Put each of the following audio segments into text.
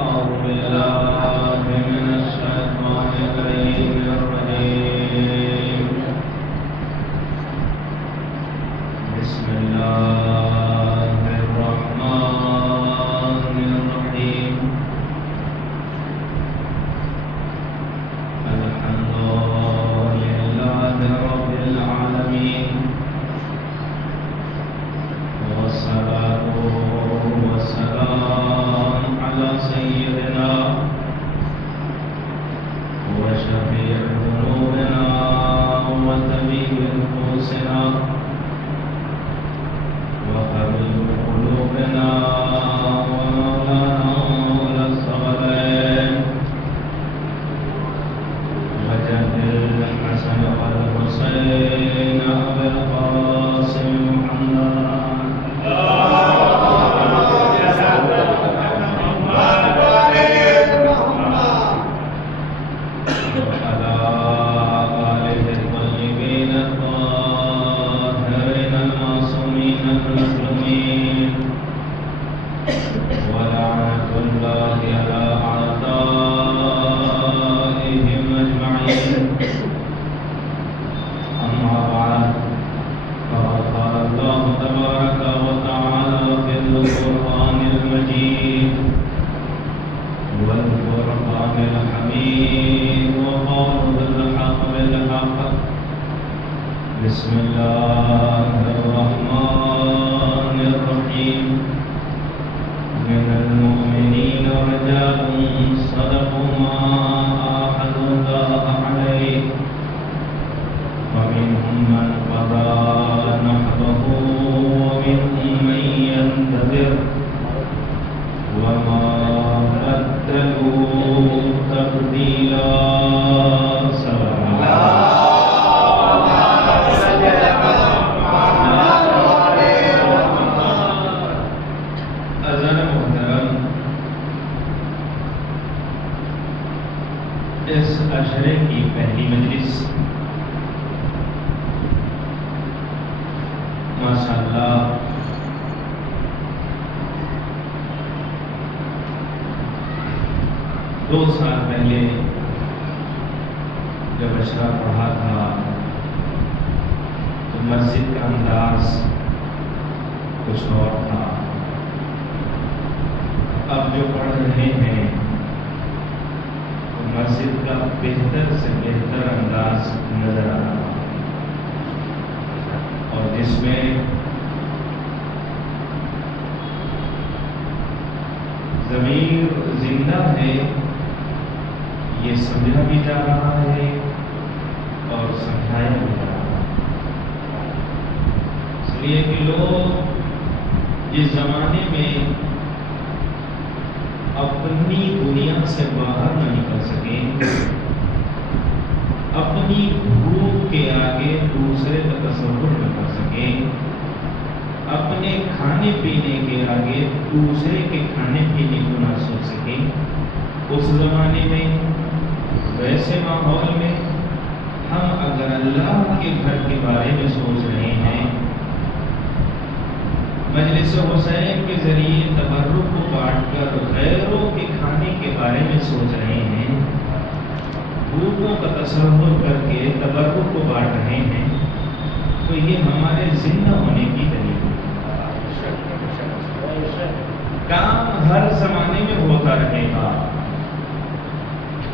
أعوذ بالله من الشيطان الرجيم. بسم الله الرحمن الرحيم. الحمد لله رب العالمين، والصلاة والسلام على سيدنا وشفيع ذنوبنا وطبيب نفوسنا وحبيب قلوبنا ومولانا مولى الثقلين وجد الحسن والحسين أبي القاسم محمد بسم الله الرحمن الرحيم. من المؤمنين رجال صدقوا ما عاهدوا الله عليه ومنهم من قضى نحبه ومنهم من ينتظر وما بدلوا تبديلا. اس عشرے کی پہلی مجلس ماشاءاللہ دو سال پہلے جب عشرہ پڑھا تھا تو مسجد کا انداز کچھ اور تھا. اب جو پڑھ رہے ہیں مسجد کا بہتر سے بہتر انداز نظر آ رہا اور جس میں ضمیر زندہ ہے یہ سمجھا بھی جا رہا ہے اور سمجھایا بھی جا رہا ہے. اس لیے کہ لوگ جس زمانے میں اپنی دنیا سے باہر نہ نکل سکیں، اپنی بھوک کے آگے دوسرے کا تصور نہ کر سکیں، اپنے کھانے پینے کے آگے دوسرے کے کھانے پینے کو نہ سوچ سکیں، اس زمانے میں ویسے ماحول میں ہم اگر اللہ کے گھر کے بارے میں سوچ رہے ہیں، مجلس حسین کے ذریعے تبرک کو بانٹ کر غیروں کے کھانے کے بارے میں سوچ رہے ہیں، بھوکوں کا تصور کر کے تبرک کو بانٹ رہے ہیں، تو یہ ہمارے زندہ ہونے کی دلیل ہے. کام ہر زمانے میں ہوتا رہے گا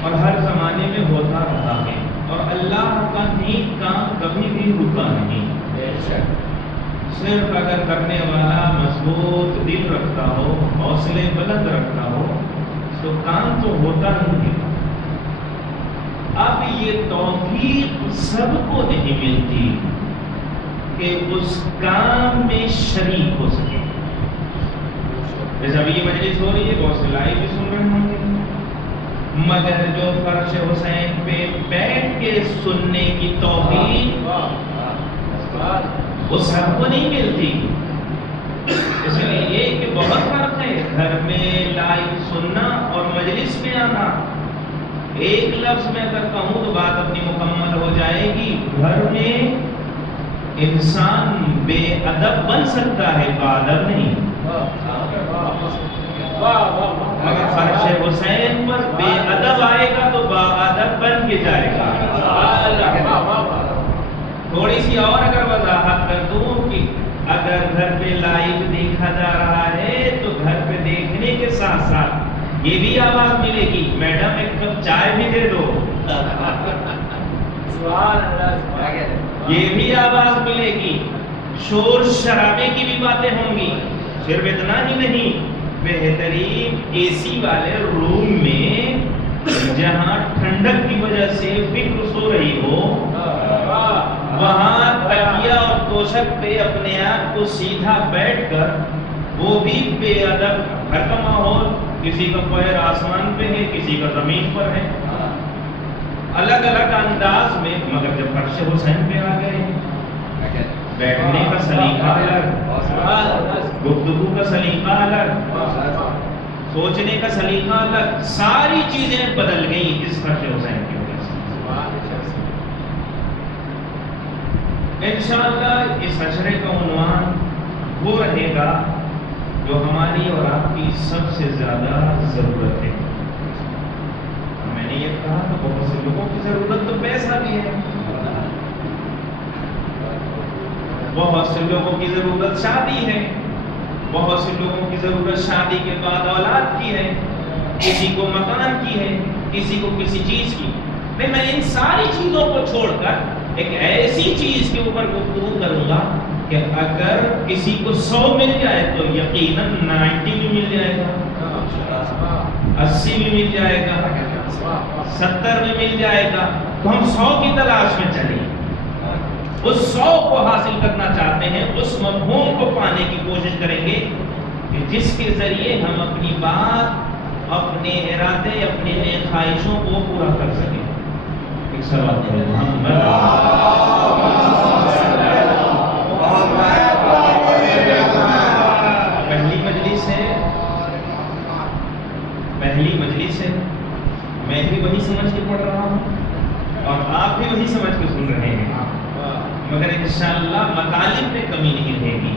اور ہر زمانے میں ہوتا رہا ہے اور اللہ کا نیک کام کبھی بھی رکا نہیں. صرف اگر کرنے والا مضبوط دل رکھتا ہو، حوصلے بلند رکھتا ہو تو کام تو ہوتا ہی ہے. اب یہ توفیق سب کو نہیں ملتی کہ اس کام میں شریک ہو سکے. جیسے ابھی یہ مجلس ہو رہی ہے، بہت سے لائیو بھی سن رہے ہوں گے، مگر جو فرش حسین پہ بیٹھ کے سننے کی توفیق وہ سب کو نہیں ملتی. اس لیے یہ کہ بہت فرق ہے گھر میں لائیو سننا اور مجلس میں آنا. ایک لفظ میں اگر کہوں تو بات اپنی مکمل ہو جائے گی. گھر میں انسان بے ادب بن سکتا ہے، باادب نہیں. مگر فرش حسین پر بے ادب آئے گا تو با ادب بن کے جائے گا. تھوڑی سی اور اگر وضاحت کر دوں کہ اگر گھر پہ لائیو دیکھا جا رہا ہے تو گھر پہ دیکھنے کے ساتھ ساتھ یہ بھی آواز ملے گی میڈم ایک کپ چائے بھی دے دو. یہ بھی آواز ملے گی. شور شرابے کی بھی باتیں ہوں گی. صرف اتنا ہی نہیں, بہترین اے سی والے روم میں جہاں ٹھنڈک کی وجہ سے فکر سو رہی ہو وہاں تکیہ اور توشک پہ اپنے آپ کو سیدھا بیٹھ کر وہ بھی بے ادب گھر کا ماحول, کسی کا پیر آسمان پہ ہے کسی کا زمین پر ہے, الگ الگ انداز میں. مگر جب فرش حسین پہ آ گئے بیٹھنے کا سلیقہ الگ, گفتگو کا سلیقہ الگ, سوچنے کا سلیقہ الگ, ساری چیزیں بدل گئی اس فرش حسین کی وجہ سے. انشاءاللہ اس اشرے کا عنوان وہ رہے گا جو ہماری اور آپ کی سب سے زیادہ ضرورت ہے. میں نے یہ کہا کہ بہت سے لوگوں کی ضرورت تو پیسہ بھی ہے, بہت سے لوگوں کی ضرورت شادی ہے, بہت سے لوگوں کی ضرورت شادی کے بعد اولاد کی ہے, کسی کو مکان کی ہے, کسی کو کسی چیز کی. میں ان ساری چیزوں کو چھوڑ کر ایک ایسی چیز کے اوپر گفتگو کروں گا کہ اگر کسی کو 100 مل جائے تو یقیناً 90 بھی مل جائے گا, 80 بھی مل جائے گا, 70 بھی مل جائے گا. تو ہم 100 کی تلاش میں چلیں, اس 100 کو حاصل کرنا چاہتے ہیں, اس مفہوم کو پانے کی کوشش کریں گے کہ جس کے ذریعے ہم اپنی بات, اپنے ارادے, اپنے نیک خواہشوں کو پورا کر سکیں. ایک سوال ہے پہلی مجلس ہے, میں بھی وہی سمجھ کے پڑھ رہا ہوں اور آپ بھی وہی سمجھ کے سن رہے ہیں, مگر انشاءاللہ مطالب میں کمی نہیں رہے گی.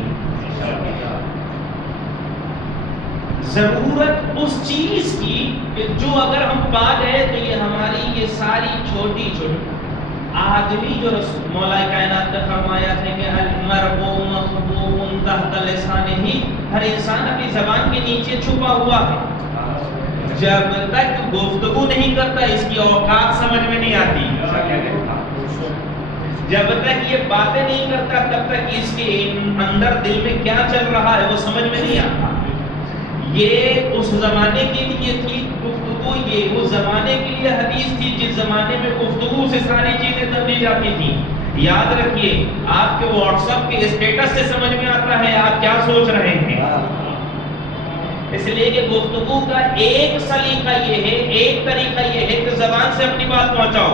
ضرورت اس چیز کی کہ جو اگر ہم پا گئے تو یہ ہماری یہ ساری چھوٹی چھوٹی آدمی جو مولا کائنات نے فرمایا تھا کہ المرء مخبوء تحت لسانہ, ہر انسان اپنی زبان کے نیچے چھپا ہوا ہے. جب تک گفتگو نہیں کرتا اس کی اوقات سمجھ میں نہیں آتی, جب تک یہ باتیں نہیں کرتا تب تک اس کے اندر دل میں کیا چل رہا ہے وہ سمجھ میں نہیں آتا. یہ اس زمانے کے لیے تھی گفتگو, یہ اس زمانے کے لیے حدیث تھی جس زمانے میں گفتگو سے ساری چیزیں تبدیل جاتی تھی. یاد رکھیے آپ کے واٹس ایپ کے اسٹیٹس سے سمجھ میں آتا ہے آپ کیا سوچ رہے ہیں. اس لیے کہ گفتگو کا ایک سلیقہ یہ ہے, ایک طریقہ یہ ہے کہ زبان سے اپنی بات پہنچاؤ,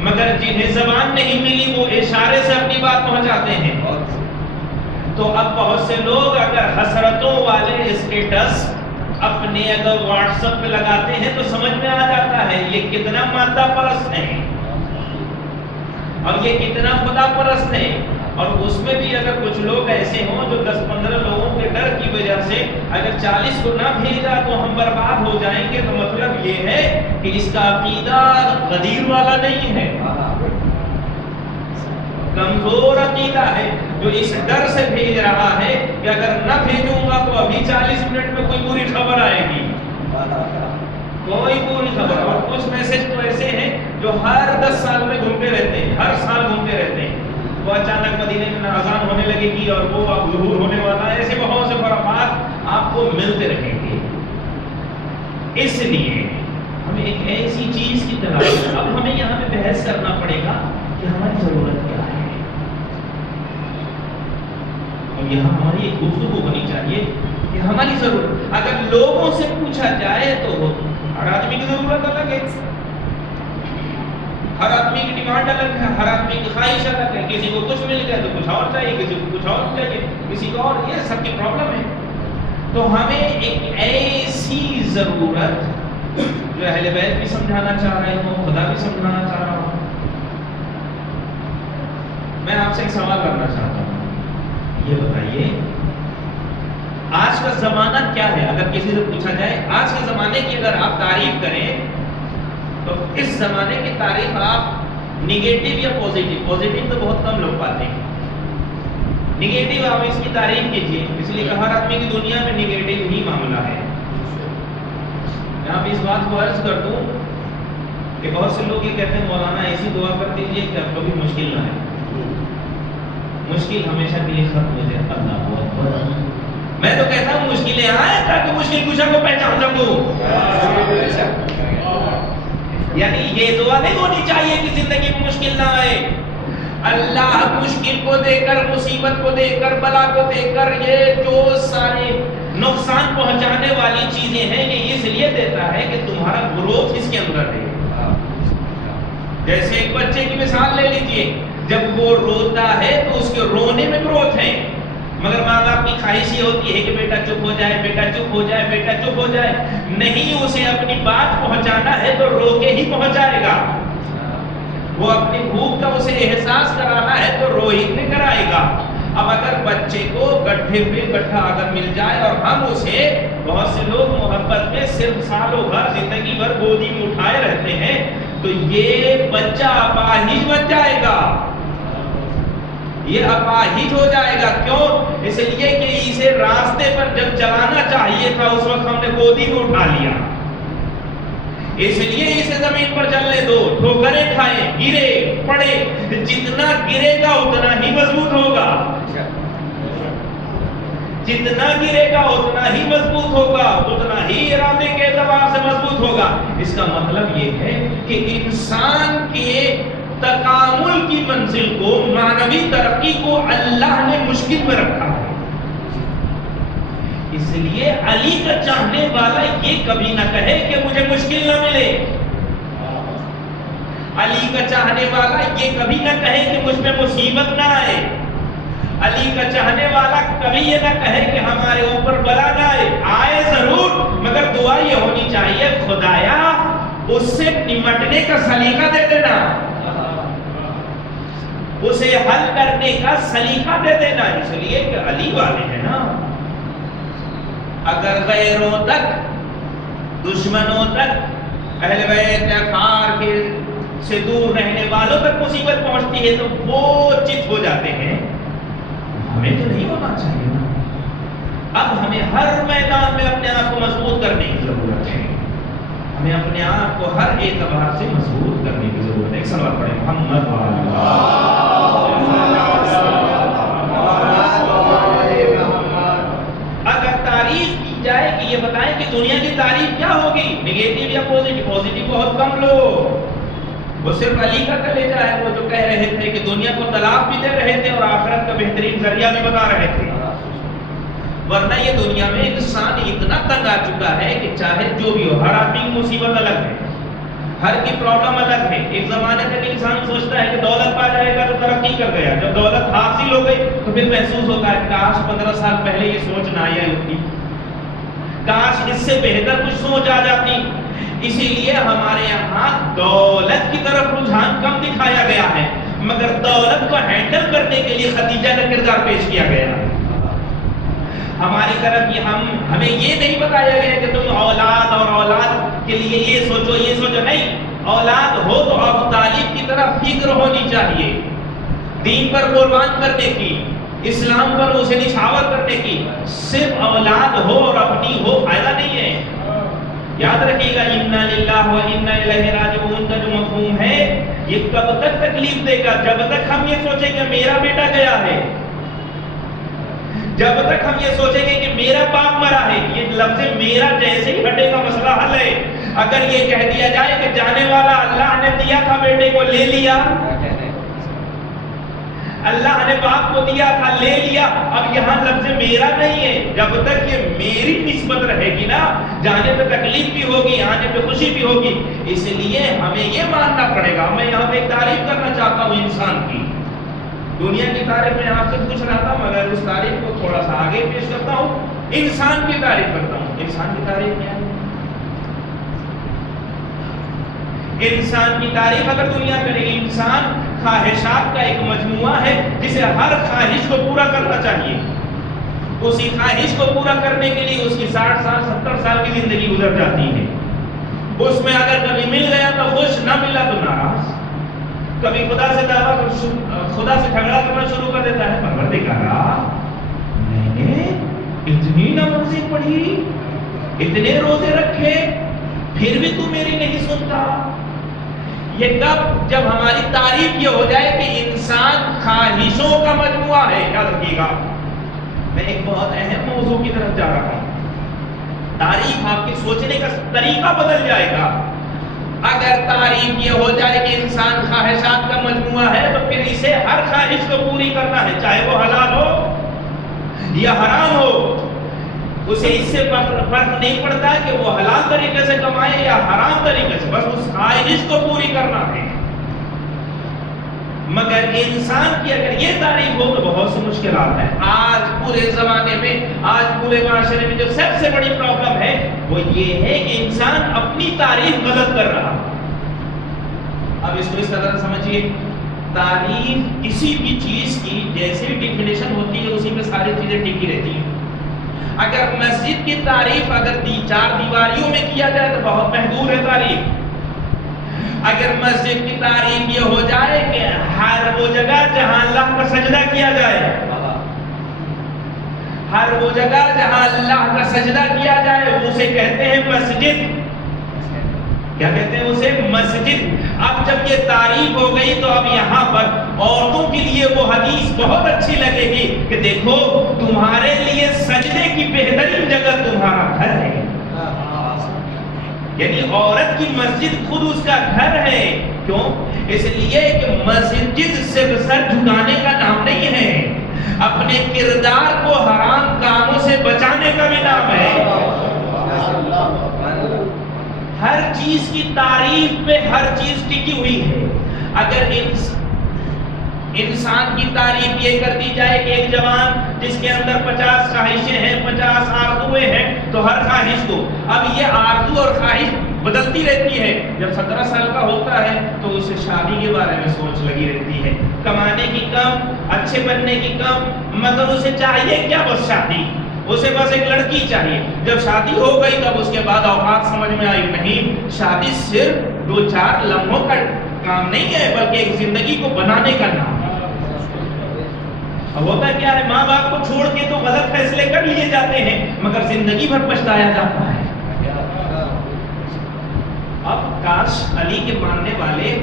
مگر جنہیں زبان نہیں ملی وہ اشارے سے اپنی بات پہنچاتے ہیں. تو اب بہت سے لوگ اگر حسرتوں والے اسٹیٹس اپنے اگر واٹس ایپ پہ لگاتے ہیں تو سمجھ میں آ جاتا ہے یہ کتنا مادہ پرست ہیں اور یہ کتنا خدا پرست ہیں. اور اس میں بھی اگر کچھ لوگ ایسے ہوں جو 10-15 لوگوں کے ڈر کی وجہ سے اگر 40 کو نہ بھیجا تو ہم برباد ہو جائیں گے, تو مطلب یہ ہے کہ اس کا عقیدہ غدیر والا نہیں ہے, کمزور عقیدہ ہے, جو اس ڈر سے بھیج رہا ہے کہ اگر نہ بھیجوں گا تو ابھی 40 منٹ میں کوئی بری خبر آئے گی, کوئی بری خبر. اور کچھ میسج تو ایسے ہیں جو ہر 10 سال میں گھومتے رہتے ہیں, ہر سال گھومتے رہتے ہیں. وہ اچانک مدینے میں اذان ہونے لگے گی اور وہ اب ظہور ہونے والا ہے, ایسے بہت سے فرقات آپ کو ملتے رہیں گے. اس لیے ہمیں ایک ایسی چیز کی تلاش ہے. اب ہمیں یہاں پہ بحث کرنا پڑے گا کہ ہماری ضرورت کیا ہے, اور یہاں ہماری ایک گفتگو ہونی چاہیے کہ ہماری ضرورت. اگر لوگوں سے پوچھا جائے تو ہر آدمی کی ضرورت الگ ہے, ہر آدمی کی ڈیمانڈ الگ ہے, ہر آدمی کی خواہش الگ ہے. کسی کو کچھ مل گیا تو کچھ اور چاہیے, کسی کو کچھ اور چاہیے, کسی کو اور, یہ سب کی پرابلم ہے. تو ہمیں ایک ایسی ضرورت جو اہل بیت بھی سمجھانا چاہ رہے ہوں, خدا بھی سمجھانا چاہ رہا ہوں. میں آپ سے ایک سوال کرنا چاہتا ہوں, یہ بتائیے آج کا زمانہ کیا ہے؟ اگر کسی سے پوچھا جائے آج کے زمانے کی اگر آپ تعریف کریں تو اس زمانے کی تعریف آپ نگیٹو یا پوزیٹو تو بہت کم لوگ پاتے ہیں، نگیٹو آپ اس کی تعریف کیجئے، اس لیے کہ ہر آدمی کی دنیا میں نگیٹو ہی معاملہ ہے۔ میں آپ اس بات کو عرض کر دوں کہ بہت سے لوگ یہ کہتے ہیں مولانا ایسی دعا کر دیجیے کہ اب کبھی مشکل نہ آئے، مشکل ہمیشہ کے لیے ختم ہو جائے۔ اللہ اکبر، میں تو کہتا ہوں مشکلیں آئیں تاکہ مشکل کشا کو پہچان سکوں۔ یعنی یہ دعا نہیں ہونی چاہیے کہ زندگی میں مشکل نہ آئے۔ اللہ مشکل کو دے کر، مصیبت کو دے کر، بلا کو دے کر، یہ جو سارے نقصان پہنچانے والی چیزیں ہیں یہ اس لیے دیتا ہے کہ تمہارا گروتھ اس کے اندر ہے۔ جیسے ایک بچے کی مثال لے لیجئے، جب وہ روتا ہے تو اس کے رونے میں گروتھ ہے، مگر ماں باپ کی خواہش یہ ہوتی ہے کہ بیٹا چپ ہو جائے، بیٹا چپ ہو جائے، بیٹا چپ ہو جائے۔ نہیں، اسے اپنی بات پہنچانا ہے تو رو کے ہی پہنچائے گا۔ وہ اپنی بھوک کا اسے احساس کرانا ہے تو رو ہی کے کرائے گا۔ اب اگر بچے کو گڈھے پہ گڈھا اگر مل جائے اور ہم اسے، بہت سے لوگ محبت میں صرف سالوں بھر، زندگی بھر گودی میں اٹھائے رہتے ہیں، تو یہ بچہ اپاہج بن جائے گا، یہ اپاہج ہو جائے گا۔ کیوں؟ اس لیے کہ اسے راستے پر جب چلانا چاہیے تھا اس وقت ہم نے گودی میں اٹھا لیا، اس لیے اسے زمین پر چلنے دو، ٹھوکریں کھائے، گرے پڑے، جتنا گرے گا اتنا ہی مضبوط ہوگا، جتنا گرے گا اتنا ہی مضبوط ہوگا، اتنا ہی ارادے کے اعتبار سے مضبوط ہوگا۔ اس کا مطلب یہ ہے کہ انسان کے تکامل کی منزل کو، معنوی ترقی کو اللہ نے مشکل میں رکھا ہے۔ اس لیے علی کا چاہنے والا یہ کبھی نہ کہے کہ مجھے مشکل نہ ملے، علی کا چاہنے والا یہ کبھی نہ کہے کہ مجھ پہ مصیبت نہ آئے، علی کا چاہنے والا کبھی یہ نہ کہے کہ ہمارے اوپر بلا نہ آئے، آئے ضرور، مگر دعا یہ ہونی چاہیے خدایا اس سے نمٹنے کا سلیقہ دے دینا، اسے حل کرنے کا سلیقہ دے دینا۔ اس لیے کہ علی والے ہیں نا، اگر غیروں تک، دشمنوں تک، اہل بیت اطہار کے سے دور رہنے والوں تک مصیبت پہنچتی ہے تو وہ چت ہو جاتے ہیں، ہمیں تو نہیں ہونا چاہیے۔ اب ہمیں ہر میدان میں اپنے آپ کو مضبوط کرنے کی ضرورت ہے، ہمیں اپنے آپ کو ہر اعتبار سے مضبوط کرنے کی ضرورت ہے۔ ایک سوال پڑھیں، محمد اگر تعریف کی جائے کہ یہ بتائیں کہ دنیا کی تعریف کیا ہوگی، نگیٹو یا پوزیٹو؟ پوزیٹو بہت کم لوگ، وہ صرف علی کا کلیجہ ہے، وہ جو کہہ رہے تھے کہ دنیا کو طلاق بھی دے رہے تھے اور آخرت کا بہترین ذریعہ بھی بتا رہے تھے۔ ورنہ یہ دنیا میں انسان اتنا تنگ آ چکا ہے کہ چاہے جو بھی ہو، ہر آدمی کی مصیبت الگ ہے، ہر کی پرابلم الگ ہے۔ ایک زمانے تک انسان سوچتا ہے کہ دولت پا جائے گا تو ترقی کر گیا، جب دولت حاصل ہو گئی تو پھر محسوس ہوتا ہے کاش 15 سال پہلے یہ سوچ نہ آئی ہوتی، کاش اس سے بہتر کچھ سوچ آ جاتی۔ اسی لیے ہمارے یہاں دولت کی طرف رجحان کم دکھایا گیا ہے، مگر دولت کو ہینڈل کرنے کے لیے خدیجہ کا کردار پیش کیا گیا ہے۔ ہماری طرف ہمیں یہ نہیں بتایا گیا کہ تم اولاد اور اولاد کے لیے یہ سوچو یہ سوچو، نہیں، اولاد ہو تو ابو طالب کی طرف فکر ہونی چاہیے، دین پر قربان کرنے کی، اسلام پر اسے نچھاور کرنے کی۔ صرف اولاد ہو اور اپنی ہو فائدہ نہیں ہے۔ یاد رکھیے گا انا للہ و انا الیہ راجعون کا جو مفہوم ہے یہ کب تک تکلیف دے گا؟ جب تک ہم یہ سوچیں کہ میرا بیٹا گیا ہے، جب تک ہم یہ سوچیں گے کہ میرا باپ مرا ہے۔ یہ لفظ میرا جیسے ہی ہٹے گا مسئلہ حل ہے۔ اگر یہ کہہ دیا جائے کہ جانے والا اللہ نے دیا تھا بیٹے کو لے لیا، اللہ نے باپ کو دیا تھا لے لیا، اب یہاں لفظ میرا نہیں ہے۔ جب تک یہ میری نسبت رہے گی نا، جانے پہ تکلیف بھی ہوگی، آنے پہ خوشی بھی ہوگی۔ اس لیے ہمیں یہ ماننا پڑے گا۔ میں یہاں پہ ایک تعریف کرنا چاہتا ہوں انسان کی، دنیا کی تعریف میں آپ سے پوچھ رہا تھا مگر اس تعریف کو تھوڑا سا آگے پیش کرتا ہوں، انسان کی تعریف کرتا ہوں۔ انسان کی تعریف کیا ہے؟ انسان کی تعریف اگر دنیا کرے گی، انسان خواہشات کا ایک مجموعہ ہے جسے ہر خواہش کو پورا کرنا چاہیے۔ اسی خواہش کو پورا کرنے کے لیے اس کی 60 سال 70 سال کی زندگی گزر جاتی ہے. اس میں اگر کبھی مل گیا تو خوش، نہ ملا تو ناراض. کبھی خدا سے خدا سے جھگڑا کرنا شروع کر دیتا ہے، پروردگارا میں نے اتنی نمازیں پڑھی، اتنے روزے رکھے، پھر بھی تو میری نہیں سنتا. یہ کب؟ جب ہماری تعریف یہ ہو جائے کہ انسان خواہشوں کا مجموعہ ہے. یاد رکھیے گا، میں ایک بہت اہم موضوع کی طرف جا رہا ہوں. تعریف آپ کے سوچنے کا طریقہ بدل جائے گا. اگر تعریف یہ ہو جائے کہ انسان خواہشات کا مجموعہ ہے تو پھر اسے ہر خواہش کو پوری کرنا ہے، چاہے وہ حلال ہو یا حرام ہو. اسے اس سے فرق نہیں پڑتا کہ وہ حلال طریقے سے کمائے یا حرام طریقے سے، بس اس خواہش کو پوری کرنا ہے. مگر انسان کی اگر یہ تعریف ہو تو بہت سی مشکلات ہیں. آج پورے زمانے میں، آج پورے معاشرے میں جو سب سے بڑی پرابلم ہے وہ یہ ہے کہ انسان اپنی تعریف غلط کر رہا. اب اس کو اس طرح سمجھیے، تعریف کسی بھی چیز کی جیسے ڈیفینیشن ہوتی ہے اسی میں ساری چیزیں ٹکی رہتی ہیں. اگر مسجد کی تعریف اگر 4 دیواریوں میں کیا جائے تو بہت محدود ہے تعریف. اگر مسجد کی تعریف یہ ہو جائے کہ ہر وہ جگہ جہاں اللہ کا سجدہ کیا جائے، ہر وہ جگہ جہاں اللہ کا سجدہ کیا جائے اسے کہتے ہیں مسجد. کیا کہتے ہیں اسے؟ مسجد. اب جب یہ تعریف ہو گئی تو اب یہاں پر عورتوں کے لیے وہ حدیث بہت اچھی لگے گی کہ دیکھو تمہارے لیے سجدے کی بہترین جگہ تمہارا گھر ہے. یعنی عورت کی مسجد خود اس کا گھر ہے. کیوں؟ اس لیے کہ مسجد صرف سر جھکانے کا نام نہیں ہے، اپنے کردار کو حرام کاموں سے بچانے کا بھی نام ہے. ہر چیز کی تعریف پہ ہر چیز ٹکی ہوئی ہے. اگر انسان کی تعریف یہ کر دی جائے کہ ایک جوان جس کے اندر 50 خواہشیں ہیں، 50 آرزویں ہیں، تو ہر خواہش کو، اب یہ آرزو اور خواہش بدلتی رہتی ہے. جب 17 سال کا ہوتا ہے تو اسے شادی کے بارے میں سوچ لگی رہتی ہے، کمانے کی کم، اچھے بننے کی کم، مگر اسے چاہیے کیا؟ بس شادی. اسے بس ایک لڑکی چاہیے. جب شادی ہو گئی تب اس کے بعد اوقات سمجھ میں آئی نہیں، شادی صرف 2-4 لمحوں کا کام نہیں ہے بلکہ ایک زندگی کو بنانے کا نام ہے. اب ہوتا کیا ہے، ماں باپ کو چھوڑ کے تو غلط فیصلے کر لیے جاتے ہیں مگر زندگی بھر پچھتایا جاتا ہے. اب کاش علی کے ماننے والے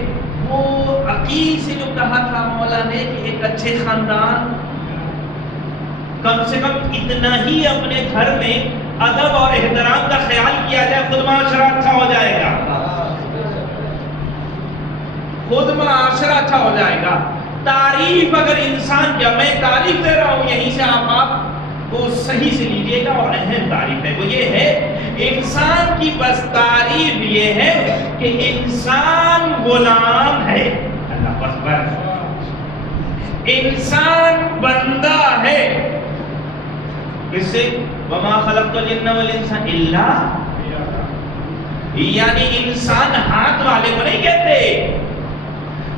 وہ عقیل سے جو کہا تھا مولا نے کہ ایک اچھے خاندان کم سے کم اتنا ہی اپنے گھر میں ادب اور احترام کا خیال کیا جائے، خود معاشرہ اچھا ہو جائے گا. خود معاشرہ اچھا ہو جائے گا. تعریف اگر انسان کی، میں تعریف دے رہا ہوں یہیں سے آپ کو صحیح سے لیجئے گا، اور اہم تعریف ہے وہ یہ ہے انسان کی. بس تعریف یہ ہے کہ انسان غلام ہے. اللہ اکبر. انسان بندہ ہے. کس سے؟ وما خلقت الجن والانس الا، یعنی انسان ہاتھ والے کو نہیں کہتے،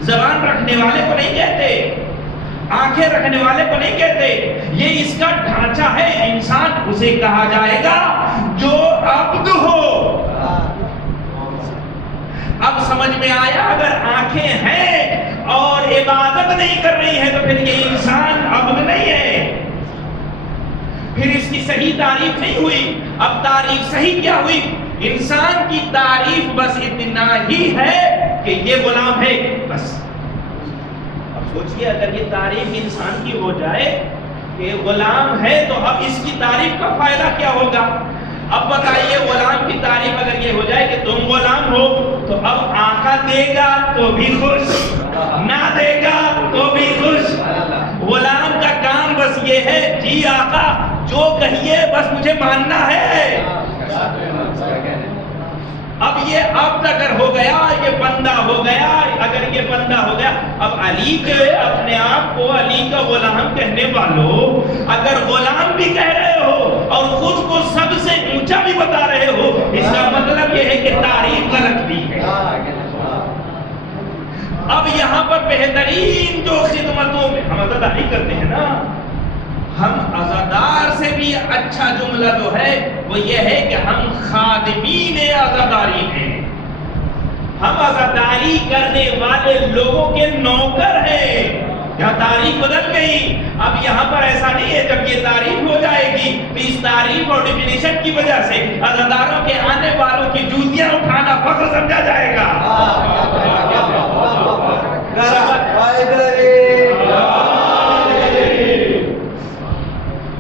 زبان رکھنے والے کو نہیں کہتے، آنکھیں رکھنے والے کو نہیں کہتے. یہ اس کا ڈھانچہ ہے. انسان اسے کہا جائے گا جو عبد ہو. اب سمجھ میں آیا، اگر آنکھیں ہیں اور عبادت نہیں کر رہی ہے تو پھر یہ انسان عبد نہیں ہے، پھر اس کی صحیح تعریف نہیں ہوئی. اب تعریف صحیح کیا ہوئی؟ انسان کی تعریف بس اتنا ہی ہے کہ یہ غلام ہے بس. اب سوچئے اگر یہ تعریف انسان کی ہو جائے کہ غلام ہے تو اب اس کی تعریف کا فائدہ کیا ہوگا؟ اب بتائیے، غلام کی تعریف اگر یہ ہو جائے کہ تم غلام ہو تو اب آقا دے گا تو بھی خوش، نہ دے گا تو بھی خوش. غلام کا کام بس یہ ہے، جی آقا جو کہیے بس مجھے ماننا ہے. اب یہ عبد اگر ہو گیا، یہ بندہ ہو گیا. اگر یہ بندہ ہو گیا، اب علی کے اپنے آپ کو علی کا غلام کہنے والوں اگر غلام بھی کہہ رہے ہو اور خود کو سب سے اونچا بھی بتا رہے ہو، اس کا مطلب یہ ہے کہ تعریف غلط دی ہے. اب یہاں پر بہترین جو خدمتوں میں ہم عزاداری کرتے ہیں نا، ہم عزادار سے بھی اچھا جملہ جو ہے وہ یہ ہے کہ ہم خادمین عزاداری ہیں، ہم عزاداری کرنے والے لوگوں کے نوکر ہیں۔ یہاں تاریخ بدل گئی، اب یہاں پر ایسا نہیں ہے، جب یہ تعریف ہو جائے گی تو اس تعریف اور ڈیفینیشن کی وجہ سے عزاداروں کے آنے والوں کی جوتیاں اٹھانا فخر سمجھا جائے گا۔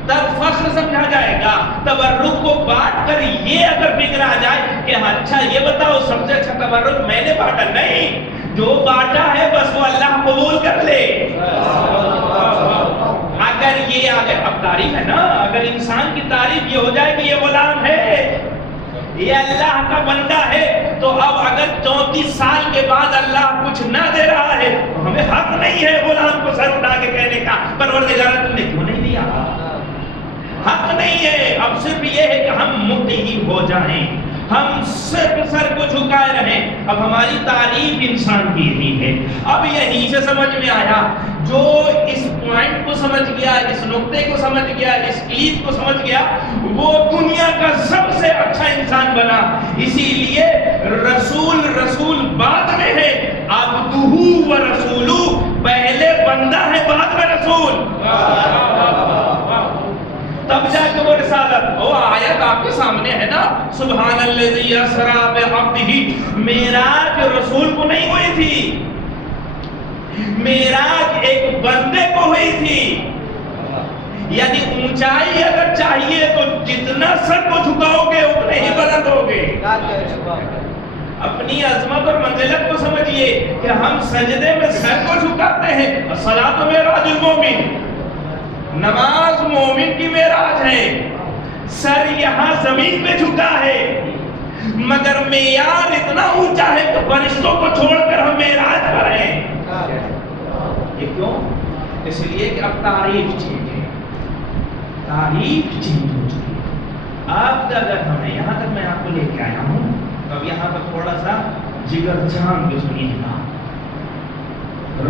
تب فخر سمجھا جائے گا۔ تبرک کو بانٹ کر یہ اگر فکر آ جائے کہ اچھا یہ بتاؤ سب سے اچھا تبرک میں نے بانٹا، نہیں، جو بانٹا ہے بس وہ اللہ قبول کر لے۔ اگر یہ اگر اب تعریف ہے نا، اگر انسان کی تعریف یہ ہو جائے کہ یہ غلام ہے، یہ اللہ کا بندہ ہے، تو اب اگر 34 سال کے بعد اللہ کچھ نہ دے رہا ہے تو ہمیں حق نہیں ہے غلام کو سر اٹھا کے کہنے کا پروردگار تم نے کیوں نہیں دیا، حق نہیں ہے۔ اب صرف یہ ہے کہ ہم مطیع ہو جائیں، ہم صرف سر کو جھکائے رہیں۔ اب ہماری تعریف انسان کی ہی ہے۔ اب یہیں سے سمجھ میں آیا، جو اس پوائنٹ کو سمجھ گیا، اس نقطے کو سمجھ گیا، اس کلید کو سمجھ گیا، وہ دنیا کا سب سے اچھا انسان بنا۔ اسی لیے رسول بعد میں ہے، عبدہ و رسولہ، پہلے بندہ ہے بعد میں رسول، تب جا کے وہ رسالت۔ وہ آیت آپ کے سامنے ہے نا، سبحان الذی اسری بعبدہ، معراج رسول کو نہیں ہوئی تھی، معراج ایک بندے کو ہوئی تھی۔ یعنی اونچائی اگر چاہیے تو جتنا سر کو جھکاؤ گے اتنے ہی بلند ہوگے۔ اپنی عظمت اور منزلت کو سمجھیے کہ ہم سجدے میں سر کو جھکاتے ہیں، الصلاۃ معراج المومن، نماز مومن کی معراج ہے، سر یہاں زمین پہ جھکا ہے، مگر معیار اتنا اونچا ہے کہ فرشتوں کو چھوڑ کر ہم معراج پر ہیں۔ یہ کیوں؟ اس لیے کہ اب تعریف چینج ہے، تعریف چینج ہو چکی ہے۔ اب اگر ہمیں یہاں تک میں آپ کو لے کے آیا ہوں، تو اب یہاں پر تھوڑا سا جگر جان کے سنیے گا۔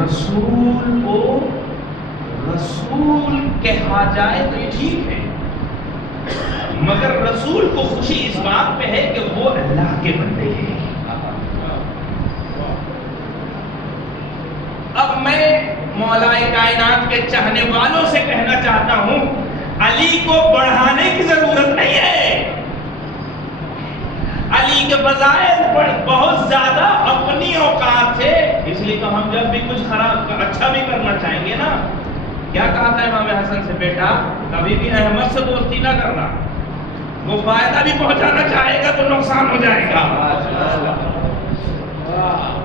رسول کو رسول کہا جائے تو یہ ٹھیک ہے، مگر رسول کو خوشی اس بات پہ ہے کہ وہ اللہ کے بندے ہیں۔ اب میں مولا کائنات کے چاہنے والوں سے کہنا چاہتا ہوں، علی کو بڑھانے کی ضرورت نہیں ہے۔ علی کے فضائل بہت زیادہ اپنی اوقات سے، اس لیے تو ہم جب بھی کچھ خراب اچھا بھی کرنا چاہیں گے نا، کیا کہا تھا امام حسن سے، بیٹا کبھی بھی احمد سے دوستی نہ کرنا، وہ فائدہ بھی پہنچانا چاہے گا تو نقصان ہو جائے گا،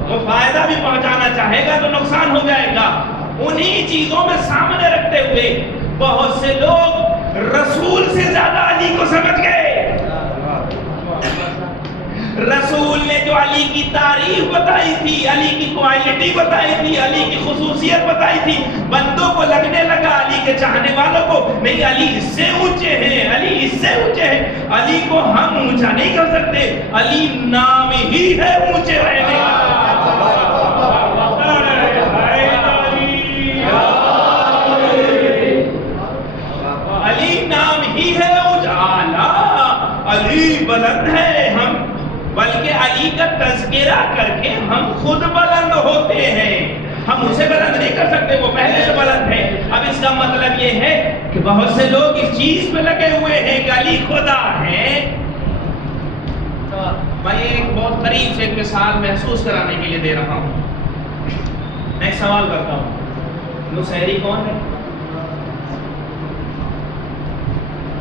وہ فائدہ بھی پہنچانا چاہے گا تو نقصان ہو جائے گا۔ انہی چیزوں میں سامنے رکھتے ہوئے بہت سے لوگ رسول سے زیادہ علی کو سمجھ گئے۔ رسول نے جو علی کی تعریف بتائی تھی، علی کی کوالٹی بتائی تھی، علی کی خصوصیت بتائی تھی، بندوں کو لگنے لگا، علی کے چاہنے والوں کو، نہیں علی اس سے اونچے ہیں، علی اس سے اونچے ہیں، علی کو ہم اونچا نہیں کر سکتے، علی نام ہی ہے اونچے رہنے کا۔ علی نام ہی ہے اونچا، علی بلند ہے، ہم بلکہ علی کا تذکرہ کر کے ہم خود بلند ہوتے ہیں، ہم اسے بلند نہیں کر سکتے، وہ پہلے سے بلند ہے۔ اب اس کا مطلب یہ ہے کہ بہت سے لوگ اس چیز پہ لگے ہوئے ہیں کہ علی خدا ہے۔ میں ایک بہت قریب سے ایک مثال محسوس کرانے کے لیے دے رہا ہوں۔ میں ایک سوال کرتا ہوں، نصیری کون ہے؟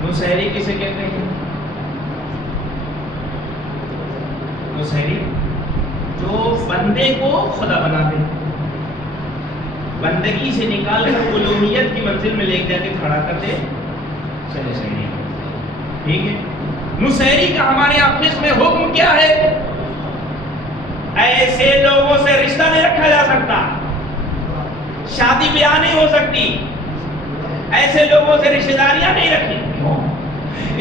نصیری کسے کہتے ہیں؟ نصیری جو بندے کو خدا بنا دے، بندگی سے نکال کر الوہیت کی منزل میں لے جا کے کھڑا کر دے، نصیری، ٹھیک ہے۔ نصیری کا ہمارے آفس میں حکم کیا ہے؟ ایسے لوگوں سے رشتہ نہیں رکھا جا سکتا، شادی بیاہ نہیں ہو سکتی، ایسے لوگوں سے رشتہ داریاں نہیں رکھی۔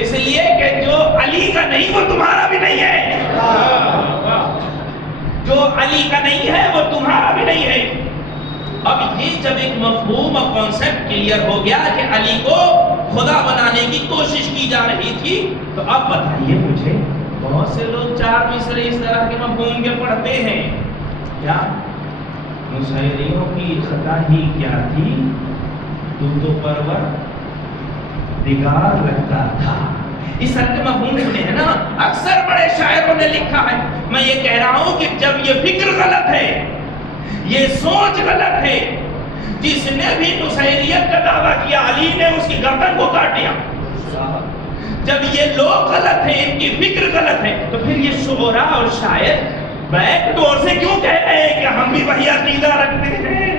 اس لیے کہ جو علی کا نہیں وہ تمہارا بھی نہیں ہے، جو علی کا نہیں ہے وہ تمہارا بھی نہیں ہے۔ اب یہ جب ایک مفہوم اور کانسیپٹ کلیئر ہو گیا کہ علی کو خدا بنانے کی کوشش کی جا رہی تھی، تو اب بتائیے مجھے، بہت سے لوگ 4 مصرے اس طرح کے مفہوم کے پڑھتے ہیں، کیا نصیریوں کی خطا ہی کیا تھی، تو پرور دگار رکھتا تھا. اس طرح کے مفہوم سنے ہیں نا، اکثر بڑے شاعروں نے لکھا ہے. میں یہ کہہ رہا ہوں کہ جب یہ فکر غلط ہے، یہ سوچ غلط ہے، جس نے بھی نصیریت کا دعویٰ کیا علی نے اس کی گردن کو کاٹ دیا. جب یہ لوگ غلط ہیں، ان کی فکر غلط ہے، تو پھر یہ شعراء اور شاعر بیک ڈور سے کیوں کہہ رہے ہیں کہ ہم بھی وہی عقیدہ رکھتے ہیں؟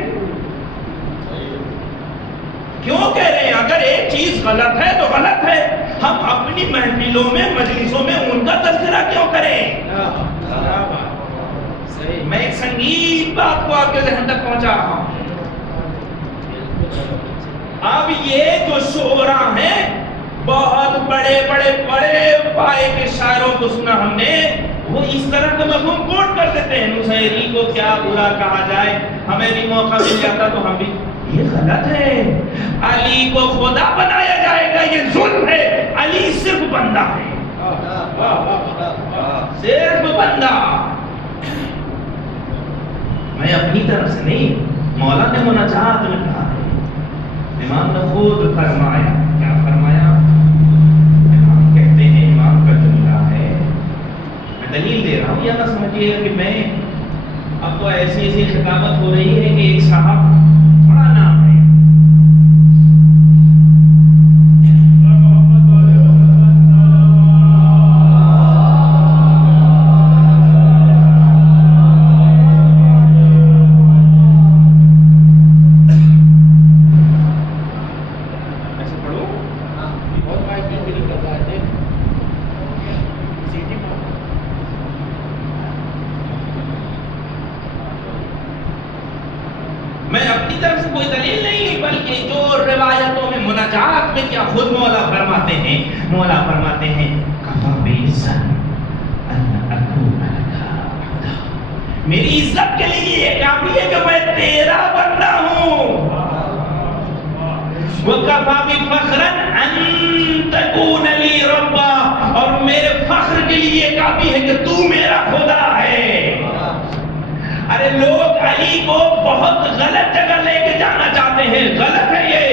کیوں کہہ رہے ہیں؟ اگر ایک چیز غلط ہے تو غلط ہے، ہم اپنی محفلوں میں مجلسوں میں ان کا تذکرہ کیوں کریں؟ میں ایک سنگین بات کو آپ کے ذہن تک پہنچا رہا ہوں. اب یہ جو شعراء ہیں، بہت بڑے پائے کے شاعروں کو سنا ہم نے، وہ اس طرح کا مفہوم کوٹ کر دیتے ہیں، نصیری کو کیا برا کہا جائے، ہمیں بھی موقع مل جاتا تو ہم بھی. یہ غلط ہے. علی کو خدا بنایا جائے گا، یہ ظلم ہے. علی صرف بندہ ہے، صرف بندہ. میں اپنی طرف سے نہیں، مولا نے مناجات میں کہا ہے، امام نے خود فرمایا. کیا فرمایا؟ امام کہتے ہیں، امام کا جملہ ہے، میں دلیل دے رہا ہوں، یا نہ سمجھیے گا کہ میں اب تو ایسی خطابت ہو رہی ہے کہ ایک صاحب بڑا نام ہے، میں اپنی طرف سے کوئی دلیل نہیں، بلکہ جو روایتوں میں مناجات میں کیا خود مولا فرماتے ہیں، مولا فرماتے ہیں میری عزت کے لیے یہ کافی ہے کہ میں تیرا بندہ ہوں. وَكَفَى بِفَخْرًا أَن تَكُونَ لِي رَبًّا، اور میرے فخر کے لیے کافی ہے کہ تو میرا خدا ہے. ارے لوگ علی کو بہت غلط جگہ لے کے جانا چاہتے ہیں، غلط ہے یہ.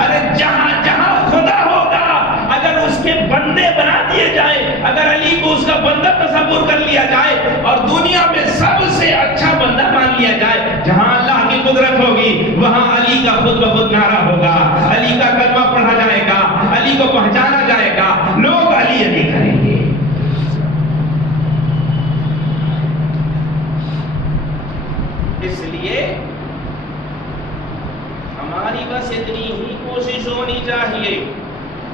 ارے جہاں جہاں خدا ہوگا، اگر اس کے بندے بنا دیے جائیں، اگر علی کو اس کا بندہ تصور کر لیا جائے اور دنیا میں سب سے اچھا بندہ مان لیا جائے، جہاں اللہ کی قدرت ہوگی وہاں علی کا خود بخود نعرہ ہوگا، علی کا کلمہ پڑھا جائے گا، علی کو پہچانا جائے گا، لوگ علی علی کریں گے. اس لیے ہماری بس اتنی ہی کوشش ہونی چاہیے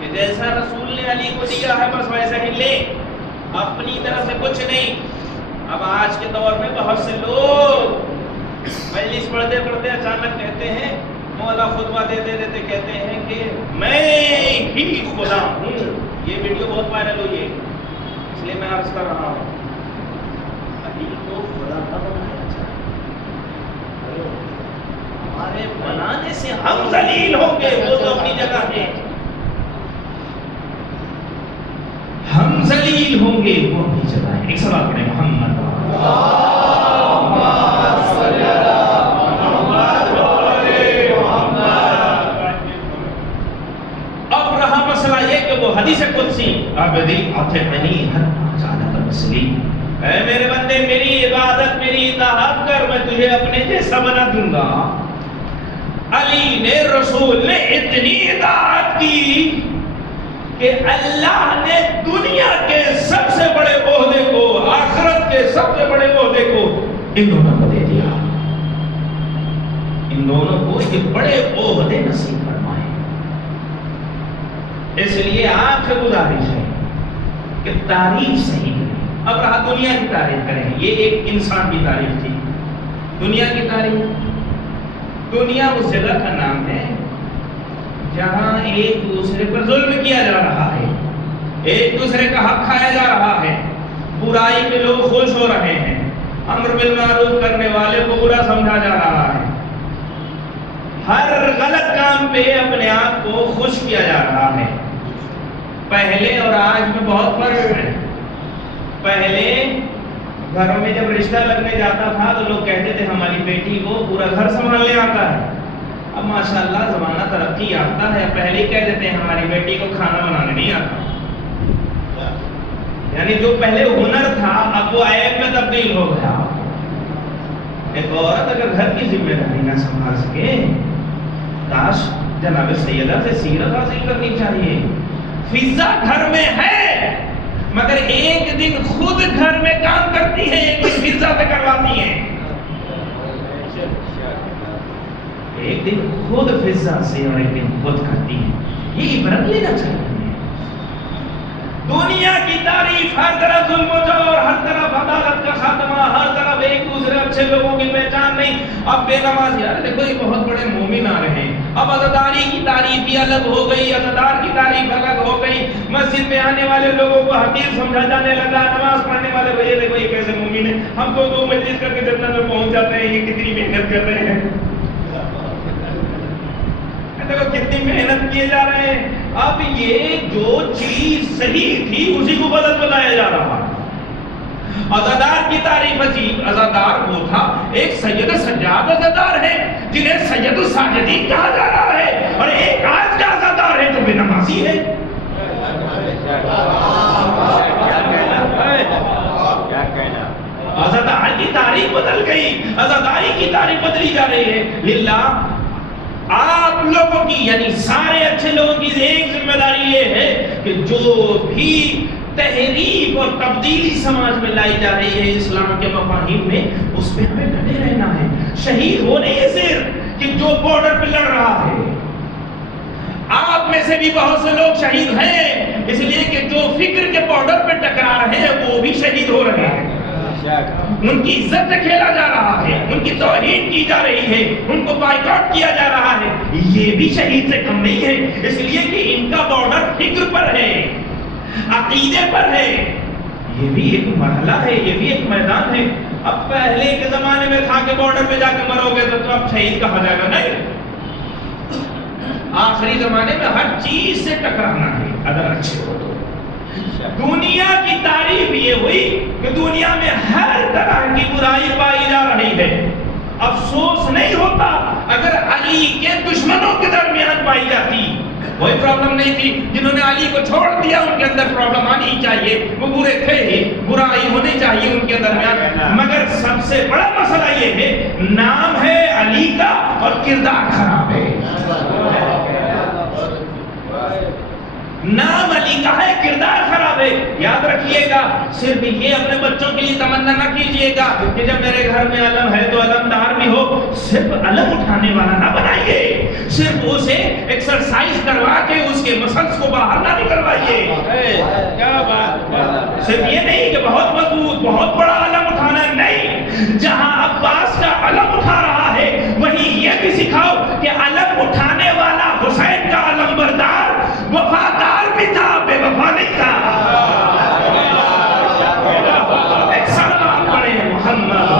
کہ جیسا رسول نے علی کو دیا ہے بس ویسا ہی لے، اپنی طرف سے کچھ نہیں. اب آج کے دور میں بہت سے لوگ مجلس پڑھتے پڑھتے اچانک کہتے ہیں، مولا خطبہ دیتے دیتے کہتے ہیں کہ میں ہی خدا ہوں. یہ ویڈیو بہت وائرل ہوئی ہے، اس لیے میں عرض کر رہا ہوں، علی کو خدا نہ بنایا جائے. ہمارے بنانے سے ہم ذلیل ہوں گے، وہ تو اپنی جگہ ہے. ہم ذلیل ہوں گے، وہ اپنی جگہ ہے. ایک سوال پڑھیں، محمد اب رہا مسئلہ یہ کہ وہ حدیث قدسی عبدی اطیعنی حتی جعلک مثلی، اے میرے بندے میری عبادت میری اطاعت کر، میں تجھے اپنے جیسا بنا دوں گا. علی نے رسول نے اتنی اطاعت کی کہ اللہ نے دنیا کے سب سے بڑے عہدے کو، آخرت کے سب سے بڑے عہدے کو ان دونوں کو دے دیا. ان دونوں کو یہ بڑے عہدے نصیب فرمائے. اس لیے آپ سے گزارش ہے کہ تعریف صحیح کریں. اب رہا دنیا کی تعریف کریں، یہ ایک انسان کی تعریف تھی. دنیا کی تعریف، دنیا اس جگہ کا نام ہے جہاں ایک دوسرے پر ظلم کیا جا رہا ہے، ایک دوسرے کا حق کھایا جا رہا ہے، برائی پہ لوگ خوش ہو رہے ہیں، امر بالمعروف کرنے والے کو برا سمجھا جا رہا ہے. ہر غلط کام پہ اپنے آپ کو خوش کیا جا رہا ہے. پہلے اور آج میں بہت فرق ہے. پہلے گھروں میں جب رشتہ لگنے جاتا تھا تو لوگ کہتے تھے ہماری بیٹی کو پورا گھر سنبھالنے آتا ہے. اب ماشاءاللہ زمانہ ترقی یافتہ ہے. پہلے ہی کہہ دیتے ہیں ہماری بیٹی کو کھانا بنانے نہیں آتا. یعنی جو پہلے ہنر تھا اب وہ عیب میں تبدیل ہو گیا. ایک عورت اگر گھر کی ذمہ داری نہ سنبھال سکے، کاش جناب سیدہ سے سیرت حاصل کرنی چاہیے. فضا گھر میں ہے مگر ایک دن خود گھر میں کام کرتی ہے، ایک دن فضا سے کرواتی ہے. ایک دن خود فضا سے اور ایک دن خود کرتی ہے. یہ عبرت لینا چاہیے. دنیا کی تعریف، ہر طرف ظلم و جور، ہر طرف عدالت کا خاتمہ، ہر طرف ایک دوسرے اچھے لوگوں کی پہچان نہیں. اب بے نماز یار دیکھو یہ بہت بڑے مومن آ رہے ہیں. اب عزاداری کی تعریف بھی الگ ہو گئی، عزادار کی تعریف الگ ہو گئی. مسجد میں آنے والے لوگوں کو حقیر سمجھا جانے لگا. نماز پڑھنے والے بھائی دیکھو یہ کیسے مومن ہے، ہم تو دو مجلس کر کے جنت میں پہنچ جاتے ہیں، یہ کتنی محنت کر رہے ہیں. دیکھو کتنی محنت کیے جا رہے ہیں. اب یہ جو چیز صحیح تھی اسی کو غلط بتایا جا رہا ہے. عزادار کی تعریف عجیب. عزادار وہ تھا، ایک سید سجاد عزادار ہے جنہیں سید الساجدین کہا جا رہا ہے، اور ایک آج کا عزادار ہے جو بے نمازی ہے. عزادار کی تعریف بدل گئی، عزاداری کی تعریف بدلی جا رہی ہے. للہ آپ لوگوں کی یعنی سارے اچھے لوگوں کی ایک ذمہ داری یہ ہے کہ جو بھی تحریف اور تبدیلی سماج میں لائی جا رہی ہے اسلام کے مفاہیم میں، اس پہ ہمیں ڈٹے رہنا ہے. شہید ہو نہیں صرف کہ جو بارڈر پہ لڑ رہا ہے. آپ میں سے بھی بہت سے لوگ شہید ہیں اس لیے کہ جو فکر کے بارڈر پہ ٹکرا رہے ہیں وہ بھی شہید ہو رہے ہیں. ان کی عزت سے کھیلا جا رہا ہے، ان کی توہین کی جا رہی ہے، ان کو بائیکاٹ کیا جا رہا ہے. یہ بھی شہید سے کم نہیں ہے، اس لیے کہ ان کا بارڈر فکر پر ہے، عقیدے پر ہے. یہ بھی ایک مرحلہ ہے، یہ بھی ایک میدان ہے. اب پہلے کے زمانے میں تھا کہ بارڈر پہ جا کے مرو گے تو اب شہید کہا جائے گا. نہیں، آخری زمانے میں ہر چیز سے ٹکرانا ہے اگر اچھے ہو تو. دنیا کی تعریف یہ ہوئی کہ دنیا میں ہر طرح کی برائی پائی جا رہی ہے. افسوس نہیں ہوتا اگر علی کے دشمنوں کے درمیان پائی جاتی، کوئی پرابلم نہیں تھی. جنہوں نے علی کو چھوڑ دیا ان کے اندر پرابلم آنی چاہیے، وہ برے تھے ہی، برائی ہونی چاہیے ان کے درمیان. مگر سب سے بڑا مسئلہ یہ ہے نام ہے علی کا اور کردار خراب ہے. نام علی کا ہے، کردار خراب ہے. یاد رکھیے گا، صرف یہ اپنے بچوں کے لیے تمنا نہ کیجئے گا کہ جب میرے گھر میں علم ہے تو علمدار بھی ہو. صرف علم اٹھانے والا نہ بنائیے، صرف اسے ایکسرسائز کروا کے اس کے مسلس کو باہر نہ نکلوائیے. کیا بات! صرف یہ نہیں کہ بہت مضبوط بہت بڑا علم اٹھانا ہے، نہیں. جہاں عباس کا علم اٹھا رہا ہے وہیں یہ بھی سکھاؤ کہ علم اٹھانے والا حسین کا علم بردار وفادار بھی تھا، بے وفا نہیں تھا. ایک سلام پڑھے محمد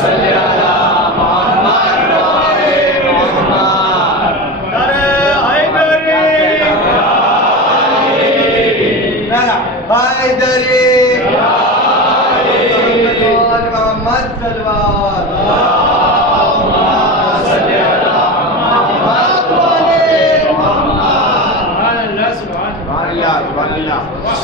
صلی اللہ محمد.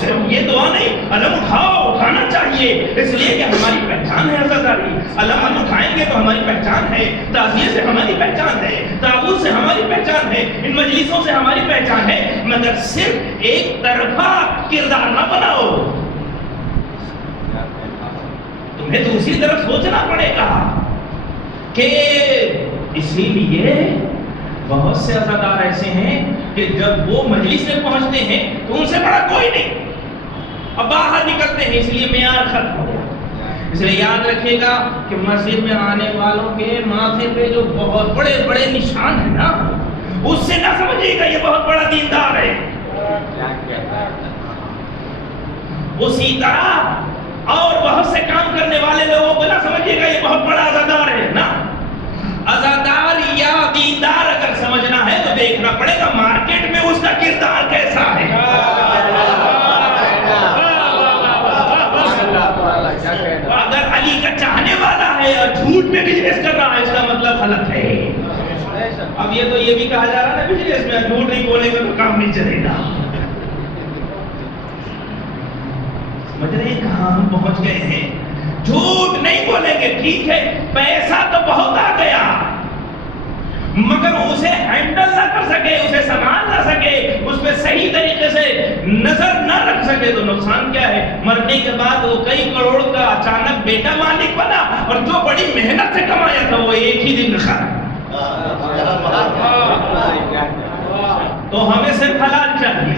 صرف یہ دعا نہیں، علم اٹھاؤ، اٹھانا چاہیے اس لیے کہ ہماری پہچان ہے عزاداری. علم ہم اٹھائیں گے تو ہماری پہچان ہے، تعزیے سے ہماری پہچان ہے، تعاون سے ہماری پہچان ہے، ان مجلسوں سے ہماری پہچان ہے. مگر صرف ایک طرفہ کردار نہ بناؤ. تمہیں دوسری طرف سوچنا پڑے گا کہ اسی لیے بہت سے عزادار ایسے ہیں کہ جب وہ مجلس میں پہنچتے ہیں تو ان سے بڑا کوئی نہیں، اب باہر نکلتے ہیں، اس لیے معیار ختم ہو گیا. اس لیے یاد رکھیے گا کہ مسجد میں آنے والوں کے ماتھے پہ جو بہت بڑے بڑے نشان ہیں نا، اس سے نہ سمجھیے گا یہ بہت بڑا دیندار ہے. اسی طرح اور بہت سے کام کرنے والے لوگوں کو نہ سمجھیے گا یہ بہت بڑا عزادار ہے. نا، اب دیکھنا پڑے گا مارکیٹ میں اس کا کردار کیسا ہے. اگر علی کا چاہنے والا ہے اور جھوٹ میں بزنس کر رہا ہے اس کا مطلب غلط ہے. اب یہ تو یہ بھی کہا جا رہا ہے نا بزنس میں جھوٹ نہیں بولے گا تو کام نہیں چلے گا. سمجھ رہے ہیں کہاں ہم پہنچ گئے ہیں؟ جھوٹ نہیں بولیں گے ٹھیک ہے، پیسہ تو بہت آ گیا مگر اسے ہینڈل نہ کر سکے، اسے سنبھال نہ سکے، اس پہ صحیح طریقے سے نظر نہ رکھ سکے تو نقصان کیا ہے؟ مرنے کے بعد وہ کئی کروڑ کا اچانک بیٹا مالک بنا اور جو بڑی محنت سے کمایا تھا وہ ایک ہی دن رکھا. تو ہمیں صرف حلال چاہیے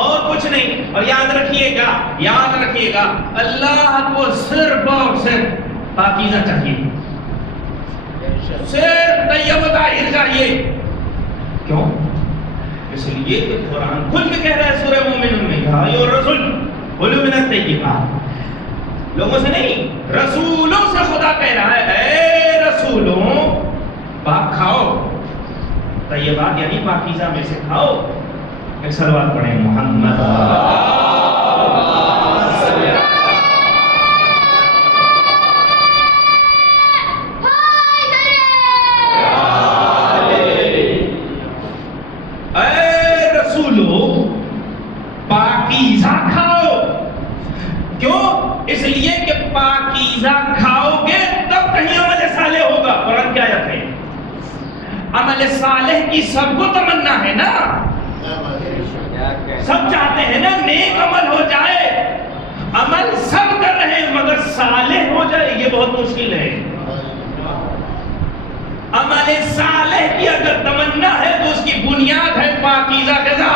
اور کچھ نہیں. اور یاد رکھیے گا اللہ کو صرف اور صرف پاکیزہ چاہیے، صرف طیب و طاہر چاہیے. کیوں؟ اس لیے کہ قرآن کھل کے کہہ رہا ہے سورہ مومنون میں یا ایھا الرسول کلوا من الطیبات. لوگوں سے نہیں، رسولوں سے خدا کہہ رہا ہے اے رسولوں پاک کھاؤ، طیبات یعنی پاکیزہ میں سے کھاؤ. ایک صلوات پڑھیں محمد اے رسولو پاکیزہ کھاؤ. کیوں؟ اس لیے کہ پاکیزہ کھاؤ گے تب کہیں عمل صالح ہوگا. قرآن کیا آیت ہے؟ عمل صالح کی سب کو تمنا ہے نا، سب چاہتے ہیں نا نیک عمل ہو جائے. عمل سب کر رہے ہیں مگر صالح ہو جائے یہ بہت مشکل ہے. عمل صالح کی اگر تمنا ہے تو اس کی بنیاد ہے پاکیزہ غذا.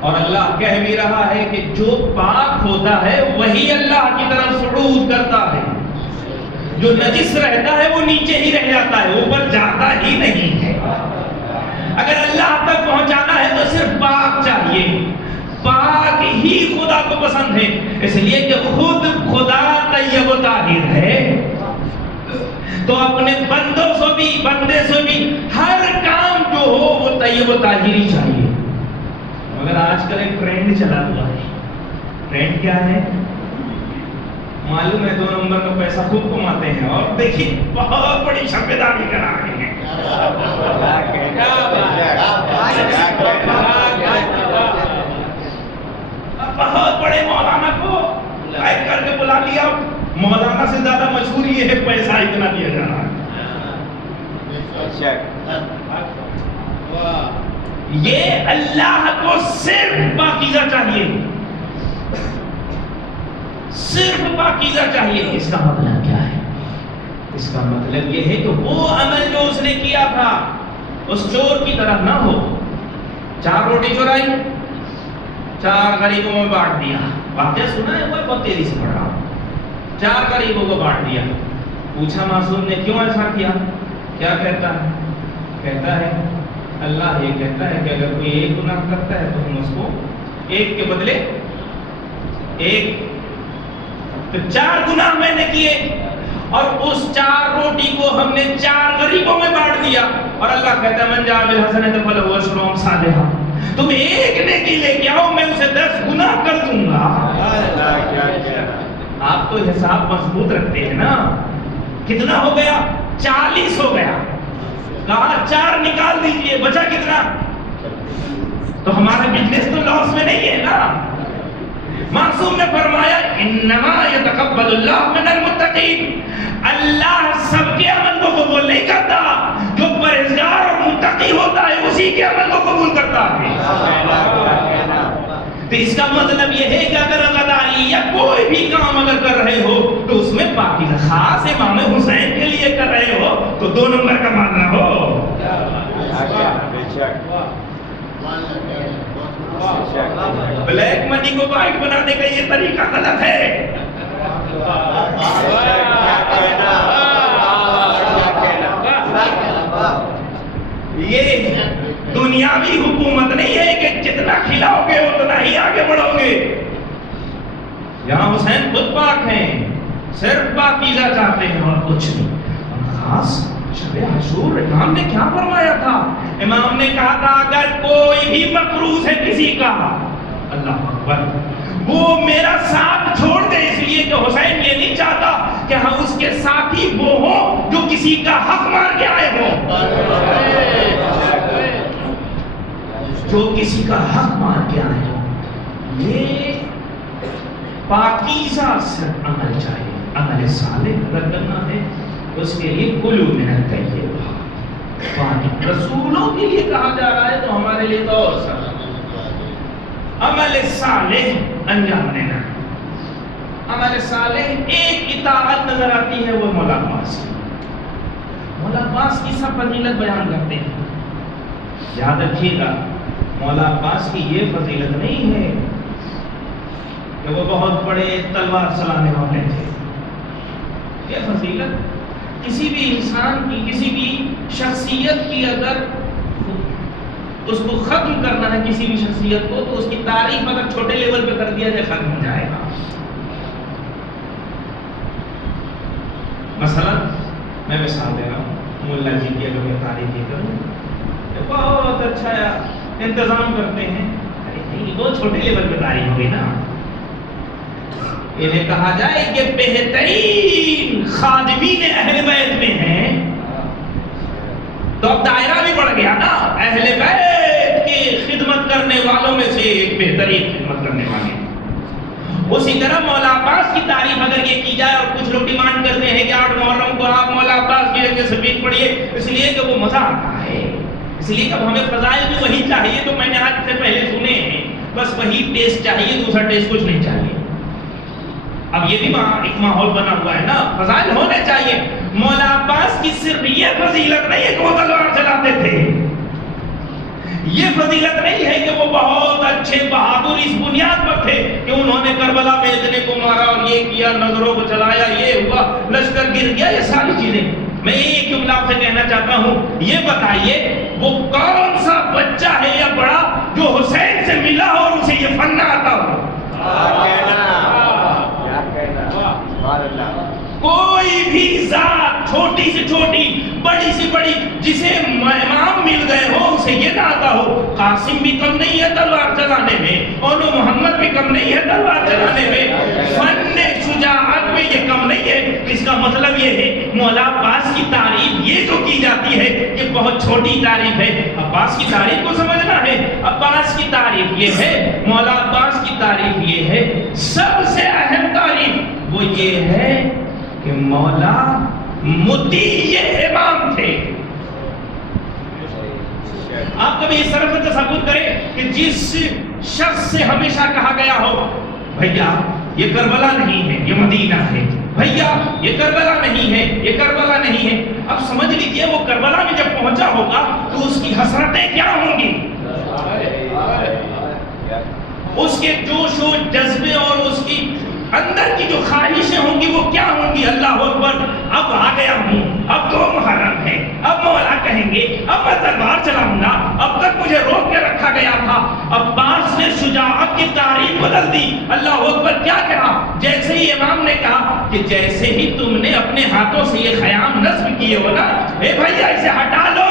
اور اللہ کہہ بھی رہا ہے کہ جو پاک ہوتا ہے وہی اللہ کی طرف صعود کرتا ہے، جو نجس رہتا ہے وہ نیچے ہی رہ جاتا ہے، اوپر جاتا ہی نہیں ہے. اگر اللہ تک پہنچانا ہے تو صرف پاک چاہیے، پاک ہی خدا کو پسند ہے. اس لیے کہ خود خدا طیب و طاہر ہے تو اپنے بندے سے بھی ہر کام جو ہو وہ طیب و طاہر ہی چاہیے. مگر آج کل ایک ٹرینڈ چلا ہوا ہے. ٹرینڈ کیا ہے معلوم ہے؟ 2 نمبر کا پیسہ خوب کماتے ہیں اور دیکھیے بہت بڑی شبیداری کرا رہے ہیں. بہت بڑے مولانا کو لائک کر کے بلا لیا. مولانا سے زیادہ مشہور یہ ہے پیسہ اتنا دیا جا رہا ہے. یہ اللہ کو صرف پاکیزہ چاہیے، صرف پاکیزہ چاہیے. اس کا مطلب کیا ہے؟ اس کا مطلب یہ ہے کہ وہ عمل جو اس نے کیا تھا اس چور کی طرح نہ ہو. 4 روٹی چورائی، 4 غریبوں میں بانٹ دیا. واقعہ سنا ہے؟ کوئی بہت تیزی سے پڑھ رہا. 4 غریبوں کو بانٹ دیا. پوچھا معصوم نے کیوں ایسا کیا؟ کیا کہتا ہے؟ کہتا ہے اللہ یہ کہتا ہے کہ اگر کوئی ایک گناہ کرتا ہے تو ہم اس کو ایک کے بدلے ایک. تو 4 گناہ میں نے کیے اور اس 4 روٹی کو ہم نے 4 غریبوں میں بانٹ دیا. اور اللہ کہتا ہے من جاء بالحسنۃ فلہ عشر امثالھا. تم ایک نیکی لے کے آؤ میں اسے 10 گناہ کر دوں گا. آپ تو حساب مضبوط رکھتے ہیں نا. کتنا ہو گیا؟ 40 ہو گیا. کہا 4 نکال دیجئے، بچا کتنا؟ تو ہمارا بزنس تو لاس میں نہیں ہے نا. معصوم نے فرمایا انما یتقبل اللہ من المتقین. اللہ سب کے عمل کو قبول نہیں کرتا، جو پرہیزگار اور متقی ہوتا ہے اسی کے عمل کو قبول کرتا ہے. تو اس کا مطلب یہ ہے کہ اگر غداری یا کوئی بھی کام اگر کر رہے ہو تو اس میں پاکیزہ، خاص امام حسین کے لیے کر رہے ہو تو 2 نمبر کا ماننا ہو. بلیک منی کو وائٹ بنانے کا یہ طریقہ غلط ہے. یہ دنیاوی حکومت نہیں ہے کہ جتنا کھلاؤ گے اتنا ہی آگے بڑھو گے. یہاں حسین خود پاک ہیں، صرف پاکیزہ چاہتے ہیں اور کچھ نہیں. خاص شب عاشور امام نے کیا فرمایا تھا؟ امام نے کہا تھا اگر کوئی بھی مقروض ہے کسی کا، اللہ اکبر، وہ میرا ساتھ چھوڑ دے، اس لیے کہ حسین یہ نہیں چاہتا کہ ہم اس کے ساتھی وہ ہوں جو کسی کا حق مار کے آئے ہوں، جو کسی کا حق مار کے آئے ہوں۔ یہ پاکیزہ عمل چاہیے، عمل صالح اگر کرنا ہے اس کے لیے کلو من الطیبات، پانی رسولوں کے لیے کہا جا رہا ہے تو ہمارے لیے تو اور سر عمل صالح انجام دینا۔ عمل صالح ایک اطاعت نظر آتی ہے، وہ مولا عباس کی، مولا عباس کی سب فضیلت بیان کرتے ہیں۔ یاد رکھیے گا مولا عباس کی یہ فضیلت نہیں ہے کہ وہ بہت بڑے تلوار چلانے والے تھے، یہ فضیلت کسی بھی انسان کی، کسی بھی شخصیت کی اگر اس کو ختم کرنا ہے کسی بھی شخصیت کو، تو اس کی تعریف اگر چھوٹے لیول پہ کر دیا جائے ختم ہو جائے گا۔ مثلا میں مثال دے رہا ہوں، مولا جی کی اگر میں تعریف یہ کروں، بہت اچھا انتظام کرتے ہیں، نہیں وہ چھوٹے لیول پہ تعریف ہوگی نا۔ انہیں کہا جائے کہ بہترین خادمین اہل بیت میں ہیں، تو اب دائرہ بھی بڑھ گیا نا، اہل بیت کی خدمت کرنے والوں میں سے ایک بہترین خدمت کرنے والے۔ اسی طرح مولا عباس کی تعریف اگر یہ کی جائے، اور کچھ لوگ ڈیمانڈ کرتے ہیں کہ 8 محرم کو آپ مولا عباس کی جگہ سبیت پڑھیے، اس لیے کہ وہ مزہ آتا ہے، اس لیے کہ ہمیں فضائل بھی وہی چاہیے تو میں نے آج سے پہلے سنے ہیں، بس وہی ٹیسٹ چاہیے، دوسرا ٹیسٹ کچھ نہیں چاہیے۔ اب یہ بھی ایک ماحول بنا ہوا ہے نا، فضائل ہونے چاہیے۔ مولا عباس کی صرف یہ فضیلت نہیں ہے کہ وہ تلوار چلاتے تھے، یہ فضیلت نہیں ہے کہ وہ بہت اچھے بہادر اس بنیاد پر تھے کہ انہوں نے کربلا میں اتنے کو مارا اور یہ کیا، نظروں کو چلایا، یہ ہوا، لشکر گر گیا، یہ ساری چیزیں۔ میں ایک جملہ آپ سے کہنا چاہتا ہوں، یہ بتائیے وہ کون سا بچہ ہے یا بڑا جو حسین سے ملا ہو اور اسے یہ فن نہ آتا ہو؟ کوئی بھی ذات چھوٹی سے چھوٹی، بڑی سے بڑی، جسے امام مل گئے ہو اسے یہ نہ آتا ہو۔ قاسم بھی کم نہیں ہے تلوار چلانے میں، اور محمد بھی کم نہیں ہے تلوار چلانے میں، فن شجاعت میں یہ کم نہیں ہے۔ اس کا مطلب یہ ہے مولا عباس کی تعریف یہ جو کی جاتی ہے یہ بہت چھوٹی تعریف ہے۔ عباس کی تعریف کو سمجھنا ہے، عباس کی تعریف یہ ہے، مولا عباس کی تعریف یہ ہے، سب سے اہم تعریف وہ یہ ہے کہ مولا مطیع امام تھے۔ آپ کبھی اس طرح سے تصور کریں کہ جس شخص سے ہمیشہ کہا گیا ہو بھیا یہ کربلا نہیں ہے یہ مدینہ ہے، بھیا یہ کربلا نہیں ہے یہ کربلا نہیں ہے، اب سمجھ لیجئے وہ کربلا میں جب پہنچا ہوگا تو اس کی حسرتیں کیا ہوں گی، اس کے جوش و جذبے اور اس کی اندر کی جو خواہشیں ہوں گی وہ کیا ہوں گی۔ اللہ اکبر، اب آ گیا ہوں، اب 2 محرم ہے، اب مولا کہیں گے اب میں تلوار چلاؤں گا، اب تک مجھے روک کے رکھا گیا تھا۔ عباس نے شجاعت کی تعریف بدل دی۔ اللہ اکبر، کیا کہا؟ جیسے ہی امام نے کہا کہ جیسے ہی تم نے اپنے ہاتھوں سے یہ خیام نصب کیے ہو نا، اے بھیا اسے ہٹا لو،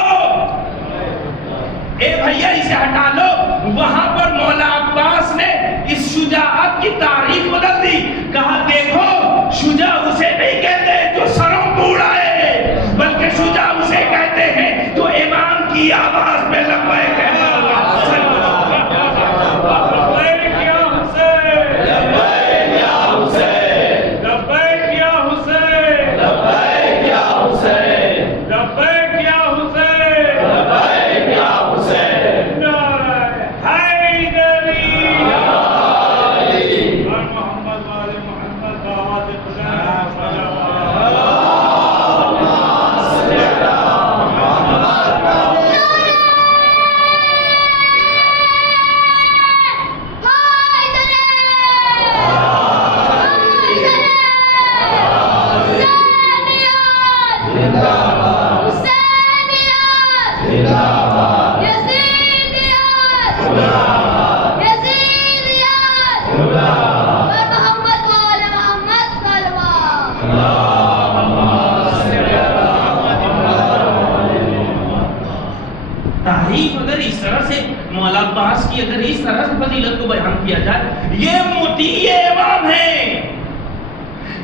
اے بھیا اسے ہٹا لو، وہاں پر مولا عباس نے اس شجاعت کی تعریف بدل دی، کہا دیکھو شجاع اسے نہیں کہتے جو سروں کو اڑائے، بلکہ شجاع اسے کہتے ہیں جو امام کی آواز میں لبیک ہے کیا جائے، یہ مطیع امام ہیں۔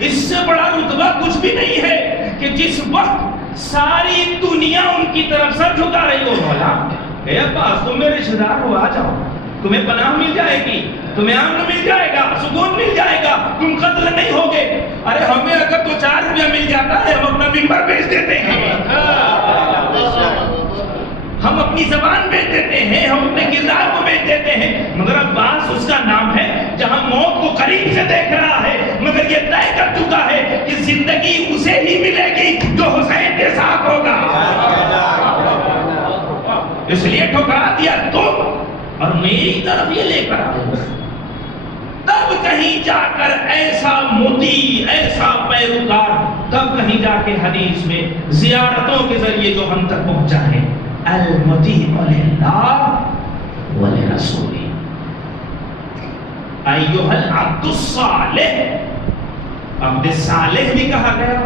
اس سے بڑا رتبہ کچھ بھی نہیں ہے کہ جس وقت ساری دنیا ان کی طرف سر جھکا رہی ہو، مولا اے عباس تم میرے رشتہ دار ہو، آ جاؤ، تمہیں پناہ مل جائے گی، تمہیں امن مل جائے گا، سکون مل جائے گا، تم قتل نہیں ہوگے۔ ارے ہمیں اگر 2-4 روپیہ مل جاتا ہے ہم اپنا ممبر بیچ دیتے ہیں، ہم اپنی زبان بیچ دیتے ہیں، ہم اپنے کردار کو بیچ دیتے ہیں، مگر عباس اس کا نام ہے جہاں موت کو قریب سے دیکھ رہا ہے، مگر یہ طے کر چکا ہے کہ زندگی اسے ہی ملے گی جو حسین کے ساتھ ہوگا، اس لیے ٹھکرا دیا تم اور میری طرف یہ لے کر آئے۔ تب کہیں جا کر ایسا مطیع، ایسا پیروکار، تب کہیں جا کے حدیث میں زیارتوں کے ذریعے جو ہم تک پہنچا ہے، المطیع للہ ولرسولہ، ایھا العبد الصالح، عبد صالح بھی کہا گیا،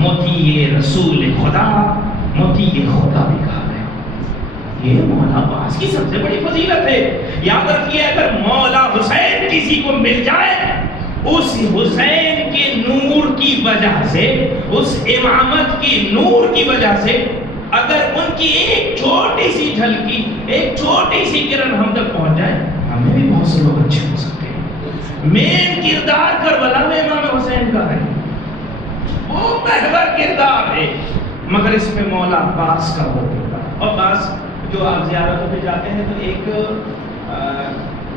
مطیع رسول خدا، مطیع خدا بھی کہا گیا۔ یہ مولا عباس کی سب سے بڑی فضیلت ہے۔ یاد رکھیے اگر مولا حسین کسی کو مل جائے، اس حسین کے نور کی وجہ سے، اس امامت کی نور کی وجہ سے، اگر ان کی ایک چھوٹی سی جھلکی، ایک چھوٹی سی کرن ہم تک پہنچ جائے، ہمیں بھی بہت سے لوگ اچھے ہو سکتے ہیں۔ مین کردار کربلا میں امام حسین کا ہے، وہ محور کردار ہے، مگر اس میں مولا عباس کا وہ کردار۔ اور بعض جو آپ زیارتوں پہ جاتے ہیں تو ایک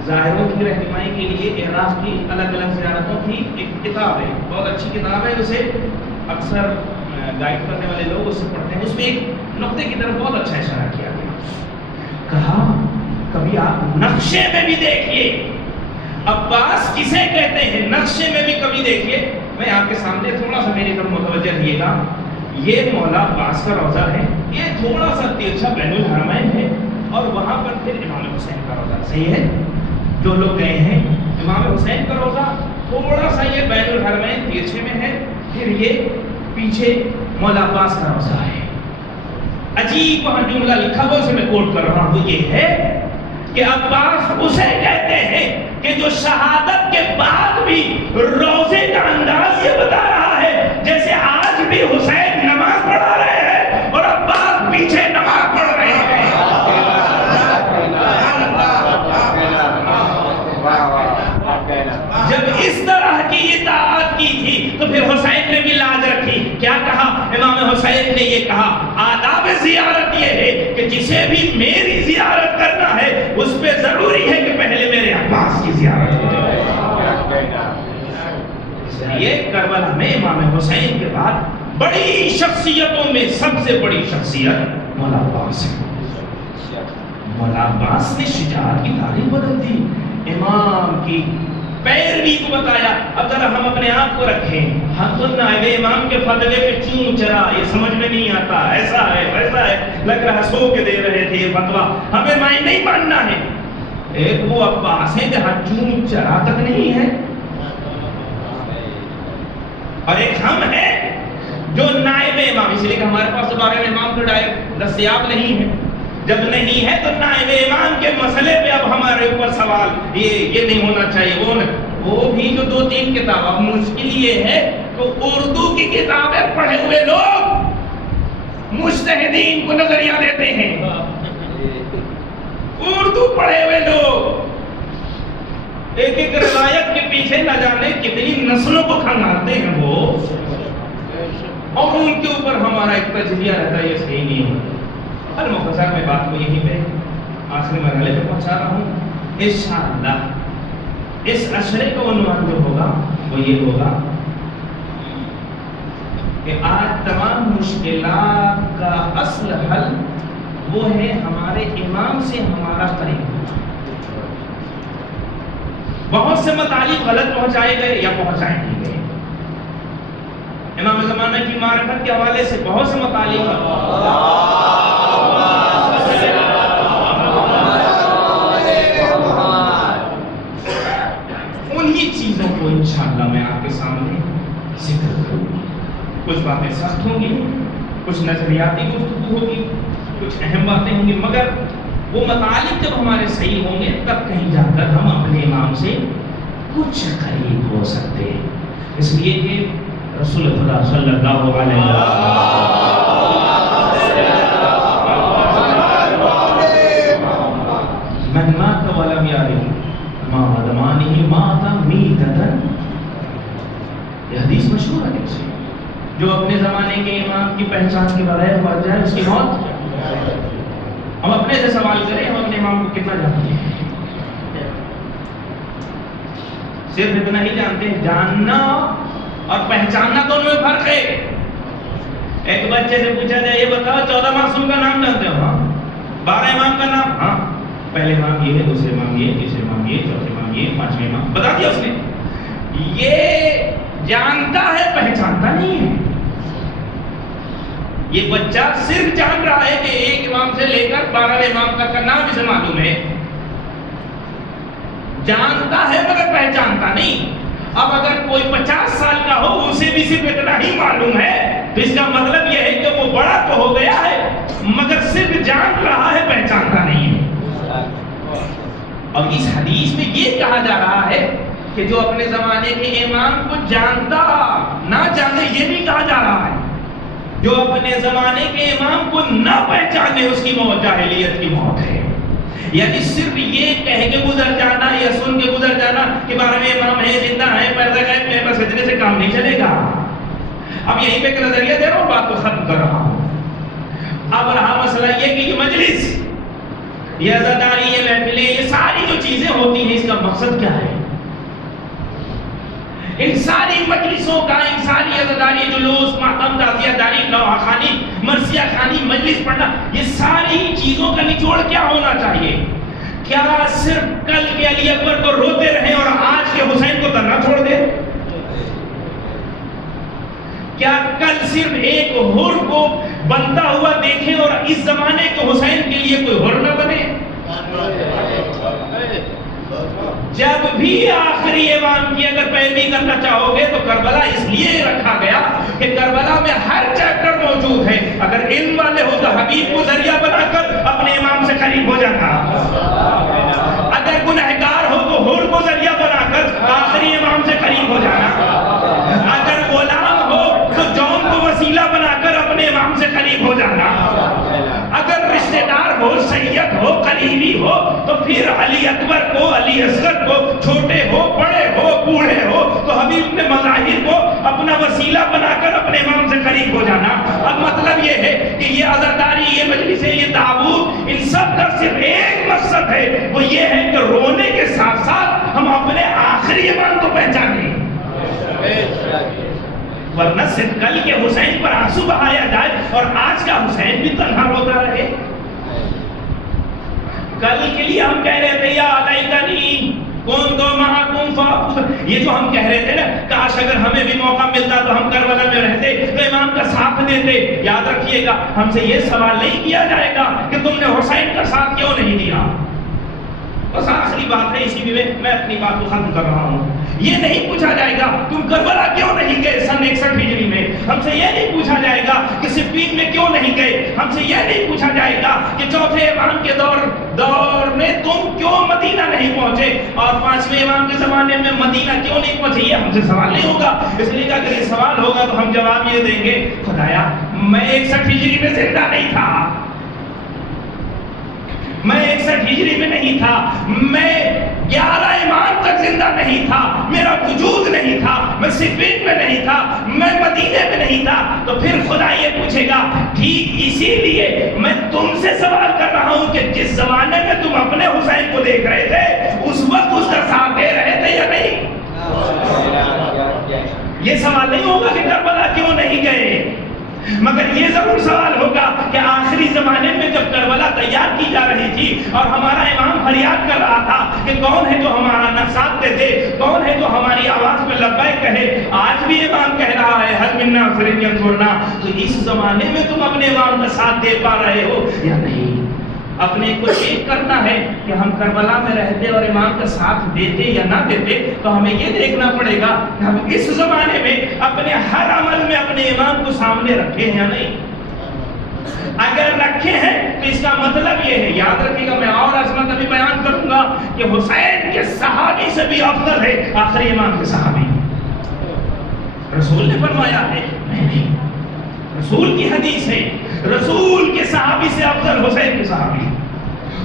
ظاہروں کی رہنمائی کے لیے عراق کی الگ الگ زیارتوں کی ایک کتاب ہے، بہت اچھی کتاب ہے، اسے اکثر گائیڈ کرنے والے لوگ اس سے پڑھتے ہیں۔ اس میں ایک نقطے کی طرف بہت اچھا اشارہ کیا گیا، کہا کبھی آپ نقشے میں بھی دیکھیے عباس کسے کہتے ہیں، نقشے میں بھی کبھی دیکھیے۔ میں آپ کے سامنے تھوڑا سا میری طرف متوجہ رہیے گا، یہ مولا عباس کا روضہ ہے، یہ تھوڑا سا ترچھا بین الحرمین ہے، اور وہاں پر پھر امام حسین کا روضہ، صحیح ہے؟ جو لوگ گئے ہیں امام حسین کا روضہ تھوڑا سا یہ بین الحرمین ترچھے میں ہے، پھر یہ پیچھے مولا عباس کا روضہ ہے۔ عجیب وہاں جملہ لکھا ہوا، اسے میں کوٹ کر رہا ہوں، وہ یہ ہے کہ عباس اسے کہتے ہیں کہ جو شہادت کے بعد بھی روضے کا انداز یہ بتا رہا ہے جیسے آج بھی حسین نماز پڑھا رہے ہیں اور عباس پیچھے نماز پڑھ رہے ہیں۔ جب اس طرح کی اطاعت کی تھی تو پھر حسین نے بھی لاج رکھی، کیا کہا امام حسین نے؟ یہ کہا آداب زیارت یہ ہے کہ جسے بھی میری زیارت کرنا ہے اس پہ ضروری ہے کہ پہلے میرے عباس کی زیارت ہو جائے۔ اس لیے کربلا میں امام حسین کے بعد بڑی شخصیتوں میں سب سے بڑی شخصیت مولا عباس ہے۔ مولا عباس نے شجاعت کی تعلیم بدل دی، امام کی پیروی کو بتایا۔ اب ذرا ہم اپنے آپ کو رکھیں، ہم تو نائب امام کے فتوے پہ چون چرا، یہ سمجھ میں نہیں آتا، ایسا ہے ویسا ہے، لگ رہا سو کے دے رہے تھے یہ فتوا، ہمیں مائن نہیں ماننا ہے۔ ایک وہ عباس ہے جہاں چون چرا تک نہیں ہے، اور ایک ہم ہیں جو نائب امام، اس لیے کہ ہمارے پاس دوبارہ امام کا ڈائریکٹ دستیاب نہیں ہے، جب نہیں ہے تو نائب امام کے مسئلے پہ اب ہمارے اوپر سوال، یہ نہیں ہونا چاہیے، وہ بھی جو 2-3 کتاب۔ اب مشکل یہ ہے کہ اردو کی کتابیں پڑھے ہوئے لوگ مجتہدین کو نظریہ دیتے ہیں، اردو پڑھے ہوئے لوگ ایک ایک روایت کے پیچھے نہ جانے کتنی نسلوں کو کھنگالتے ہیں وہ، اور ان کے اوپر ہمارا ایک تجزیہ رہتا ہے، یہ صحیح نہیں ہوتا۔ مختصر میں بات کو یہیں پہ آخری مرحلے پہ پہنچا رہا ہوں۔ انشاءاللہ اس عشرے کا عنوان جو ہوگا وہ یہ ہوگا کہ آج تمام مشکلات کا اصل حل وہ ہے ہمارے امام سے ہمارا قریب ہونا۔ بہت سے مطالب غلط پہنچائے گئے یا پہنچائے نہیں گئے، امام زمانہ کی معرفت کے حوالے سے بہت سے مطالب، انہی چیزوں کو انشاءاللہ میں آپ کے سامنے ذکر کروں گا۔ کچھ باتیں سخت ہوں گی، کچھ نظریاتی گفتگو ہوگی، کچھ اہم باتیں ہوں گی، مگر وہ مطالب جب ہمارے صحیح ہوں گے تب کہیں جا کر ہم اپنے امام سے کچھ قریب ہو سکتے ہیں. اس لیے کہ رسول خدا صلی اللہ علیہ من مات ولم یعرف ما ادمانہ مات میتۃ. یہ حدیث مشہور ہے سے جو اپنے زمانے کے امام کی پہچان کے بغیر مر جائے اس کی موت. ہم اپنے سے سوال کریں ہم اپنے امام کو کتنا جانتے ہیں؟ صرف اتنا ہی جانتے ہیں. جاننا اور پہچاننا دونوں میں فرق ہے. ایک بچے سے پوچھا جائے یہ بتاؤ 14 معصوم کا نام جانتے ہو؟ ہاں. 12 امام کا نام؟ ہاں. پہلے امام یہ ہے، دوسرے امام یہ، تیسرے امام یہ، چوتھے امام یہ، پانچویں امام بتا دیا اس نے. یہ جانتا ہے پہچانتا نہیں ہے. یہ بچہ صرف جان رہا ہے کہ ایک امام سے لے کر 12 امام تک کا نام اسے معلوم ہے. جانتا ہے مگر پہچانتا نہیں. اب اگر کوئی 50 سال کا ہو اسے بھی صرف اتنا ہی معلوم ہے تو اس کا مطلب یہ ہے کہ وہ بڑا تو ہو گیا ہے مگر صرف جان رہا ہے پہچانتا نہیں ہے. اور اس حدیث میں یہ کہا جا رہا ہے کہ جو اپنے زمانے کے امام کو جانتا نہ جانے یہ بھی کہا جا رہا ہے. جو اپنے زمانے کے امام کو نہ پہچانے اس کی موت جاہلیت کی موت ہے. یعنی صرف یہ کہہ کے گزر جانا یا سن کے گزر جانا کہ 12ویں امام ہے، زندہ ہے، پیدا غیب میں، بس اتنے سے کام نہیں چلے گا. اب یہیں پہ ایک نظریہ دے رہا ہوں، بات کو ختم کر رہا ہوں. اب رہا مسئلہ یہ کہ یہ مجلس، یہ عزاداری، یہ محفلیں، یہ ساری جو چیزیں ہوتی ہیں اس کا مقصد کیا ہے؟ ان ساری مجلسوں کا، ان ساری عزاداری، جلوس، ماتم، تعزیہ داری، لوحہ خوانی، مرثیہ خوانی، مجلس پڑھنا، یہ ساری چیزوں کا نچوڑ کیا ہونا چاہیے؟ کیا صرف کل کے علی اکبر کو روتے رہیں اور آج کے حسین کو تنہا چھوڑ دیں؟ کیا کل صرف ایک حر کو بنتا ہوا دیکھیں اور اس زمانے کے حسین کے لیے کوئی حر نہ بنے؟ جب بھی آخری امام کی اگر پیروی کرنا چاہو گے تو کربلا اس لیے رکھا گیا کہ کربلا میں ہر چیپٹر موجود ہے. اگر علم والے ہو تو حبیب کو ذریعہ بنا کر اپنے امام سے قریب ہو جانا. اگر گنہگار ہو تو حر کو ذریعہ بنا کر آخری امام سے قریب ہو جانا. اگر غلام ہو تو جون کو وسیلہ بنا کر اپنے امام سے قریب ہو جانا. اگر رشتہ دار ہو، سید ہو، قریبی ہو تو پھر علی اکبر کو، علی اصغر کو، چھوٹے ہو، بڑے ہو، بوڑھے ہو تو حبیب نے مظاہر کو اپنا وسیلہ بنا کر اپنے امام سے قریب ہو جانا. اب مطلب یہ ہے کہ یہ عزاداری، یہ مجلسیں، یہ تعبد، ان سب کا صرف ایک مقصد ہے، وہ یہ ہے کہ رونے کے ساتھ ساتھ ہم اپنے آخری امام کو پہچانیں. ورنہ صرف کل کے حسین پر آنسو بہایا جائے اور آج کا حسین بھی تنہا روتا رہے. کل کے لیے ہم کہہ رہے تھے یا علیکنی کون تو محکوم فاقود، یہ جو ہم کہہ رہے تھے نا، کاش اگر ہمیں بھی موقع ملتا تو ہم کربلا میں رہتے تو امام کا ساتھ دیتے. یاد رکھیے گا ہم سے یہ سوال نہیں کیا جائے گا کہ تم نے حسین کا ساتھ کیوں نہیں دیا. بس آخری بات ہے، اسی میں میں اپنی بات کو ختم کر رہا ہوں. یہ نہیں پوچھا جائے گا تم کربلا کیوں نہیں گئے سن 61 ہجری میں. ہم سے یہ نہیں پوچھا جائے گا کہ صفین میں کیوں نہیں گئے. ہم سے یہ نہیں پوچھا جائے گا کہ چوتھے امام کے دور میں تم کیوں مدینہ نہیں پہنچے اور 5ویں امام کے زمانے میں مدینہ کیوں نہیں پہنچے. یہ ہم سے سوال نہیں ہوگا. اس لیے کہ اگر یہ سوال ہوگا تو ہم جواب یہ دیں گے خدایا میں 61 ہجری میں زندہ نہیں تھا، میں 61 ہجری میں نہیں تھا، میں 11 امام تک زندہ نہیں تھا، میرا وجود نہیں تھا، میں صفین میں نہیں تھا، میں مدینے میں نہیں تھا. تو پھر خدا یہ پوچھے گا ٹھیک اسی لیے میں تم سے سوال کر رہا ہوں کہ جس زمانے میں تم اپنے حسین کو دیکھ رہے تھے اس وقت اس کا ساتھ دے رہے تھے یا نہیں. یہ سوال نہیں ہوگا کہ کربلا کیوں نہیں گئے، مگر یہ ضرور سوال ہوگا کہ آخری زمانے میں جب کربلا تیار کی جا رہی تھی اور ہمارا امام فریاد کر رہا تھا کہ کون ہے جو ہمارا نفسات دے دے، کون ہے جو ہماری آواز پہ لبیک کہے، آج بھی امام کہہ رہا ہے حل منا فرنجن چھوڑنا. تو اس زمانے میں تم اپنے امام کا ساتھ دے پا رہے ہو یا نہیں. اپنے کو چیک کرنا ہے کہ ہم کربلا میں رہتے اور امام کا ساتھ دیتے یا نہ دیتے تو ہمیں یہ دیکھنا پڑے گا کہ ہم اس زمانے میں اپنے ہر عمل میں اپنے امام کو سامنے رکھے ہیں یا نہیں. اگر رکھے ہیں تو اس کا مطلب یہ ہے، یاد رکھیے گا، میں اور عظمت ابھی بیان کروں گا کہ حسین کے صحابی سے بھی افضل ہے آخری امام کے صحابی۔ رسول نے فرمایا ہے، نہیں، رسول کی حدیث ہے، رسول کے صحابی سے افضل حسین کے صحابی،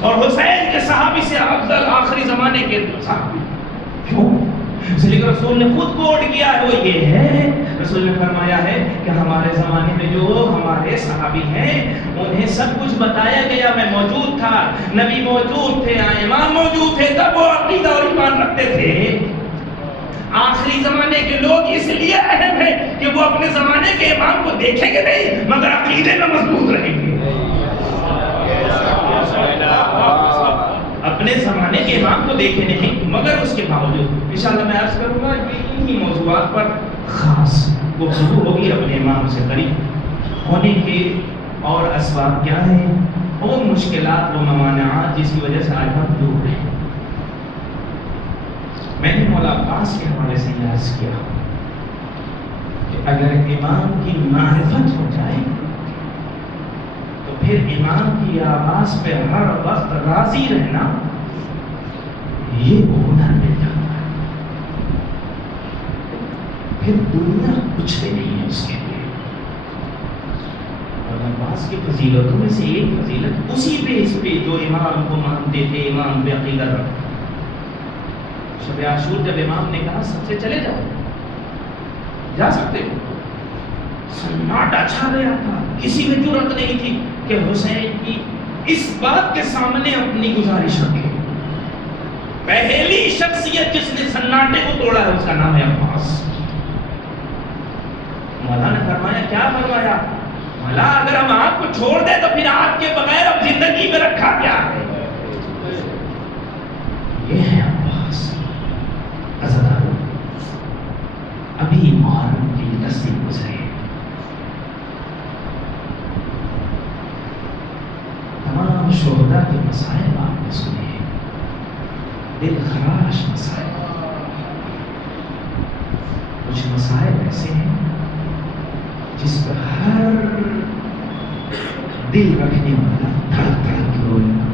اور حسین کے صحابی سے افضل آخری زمانے کے صحابی۔ کیوں؟ اس لیے کہ رسول نے خود کوڈ کیا ہے، وہ یہ ہے، رسول نے فرمایا ہے کہ ہمارے زمانے میں جو ہمارے صحابی ہیں انہیں سب کچھ بتایا گیا، میں موجود تھا، نبی موجود تھے، امام موجود تھے، تب وہ عقیدہ اور ایمان رکھتے تھے۔ آخری زمانے کے لوگ اس لیے اہم ہیں کہ وہ اپنے زمانے کے امام کو دیکھیں گے نہیں مگر عقیدے میں مضبوط رہیں گے۔ اپنے زمانے کے امام کو دیکھے نہیں مگر اس کے باوجود انشاءاللہ میں عرض کروں گا کہ انہی موضوعات پر خاص گفتگو ہوگی اپنے امام سے قریب ہونے کے اور اسباب کیا ہیں، وہ مشکلات و ممانعات جس کی وجہ سے آج ہم دور ہیں۔ میں نے مولا عباس کے حوالے سے یہ عرض کیا کہ اگر امام کی معرفت ہو جائے تو پھر امام کی آواز پہ ہر وقت راضی رہنا یہ ہنر مل جاتا ہے، پھر دنیا کچھ بھی نہیں ہے اس کے لیے۔ اور عباس کی فضیلتوں میں سے ایک فضیلت اسی بیس پہ جو امام کو مانتے تھے، امام پہ عقیدہ رکھتے، شب عاشور جب امام نے کہا سب سے چلے جاؤ، جا سکتے ہو، سناٹا چھا گیا تھا، کسی میں جرأت نہیں تھی کہ حسین کی اس بات کے سامنے اپنی گزارش رکھے۔ پہلی شخصیت جس نے سناٹے کو توڑا ہے اس کا نام ہے عباس۔ مولا نے فرمایا، کیا فرمایا؟ مولا اگر ہم آپ کو چھوڑ دیں تو پھر آپ کے بغیر اب زندگی میں رکھا کیا ہے؟ یہ ہے عباس۔ عزیزانو، ابھی محرم کی 10 دن گزرے، تمام شہداء کے مسائل آپ نے سنے، دل خراش مسائل۔ کچھ مسائل ایسے ہیں جس پر ہر دل رکھنے والا دھڑک دھڑک کے رونا،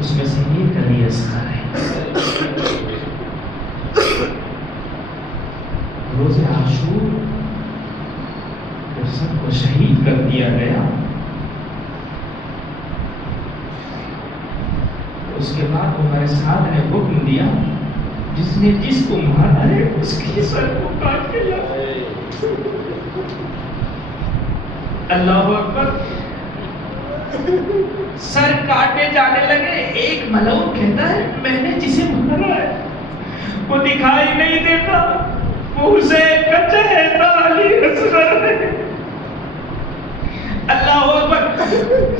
اس میں سے ایک علی اصغر ہے۔ روز عاشور جب سب کو شہید کر دیا گیا، اس کے بعد عمر سعد نے حکم دیا جس نے جس کو مارا ہے اس کی سر کو کاٹ کے لائے۔ اللہ اکبر۔ سر کاٹے جانے لگے، ایک ملعون کہتا ہے میں نے جسے مارا ہے وہ دکھائی نہیں دیتا، وہ حسین کا چہرہ علی اصغر ہے۔ اللہ اکبر۔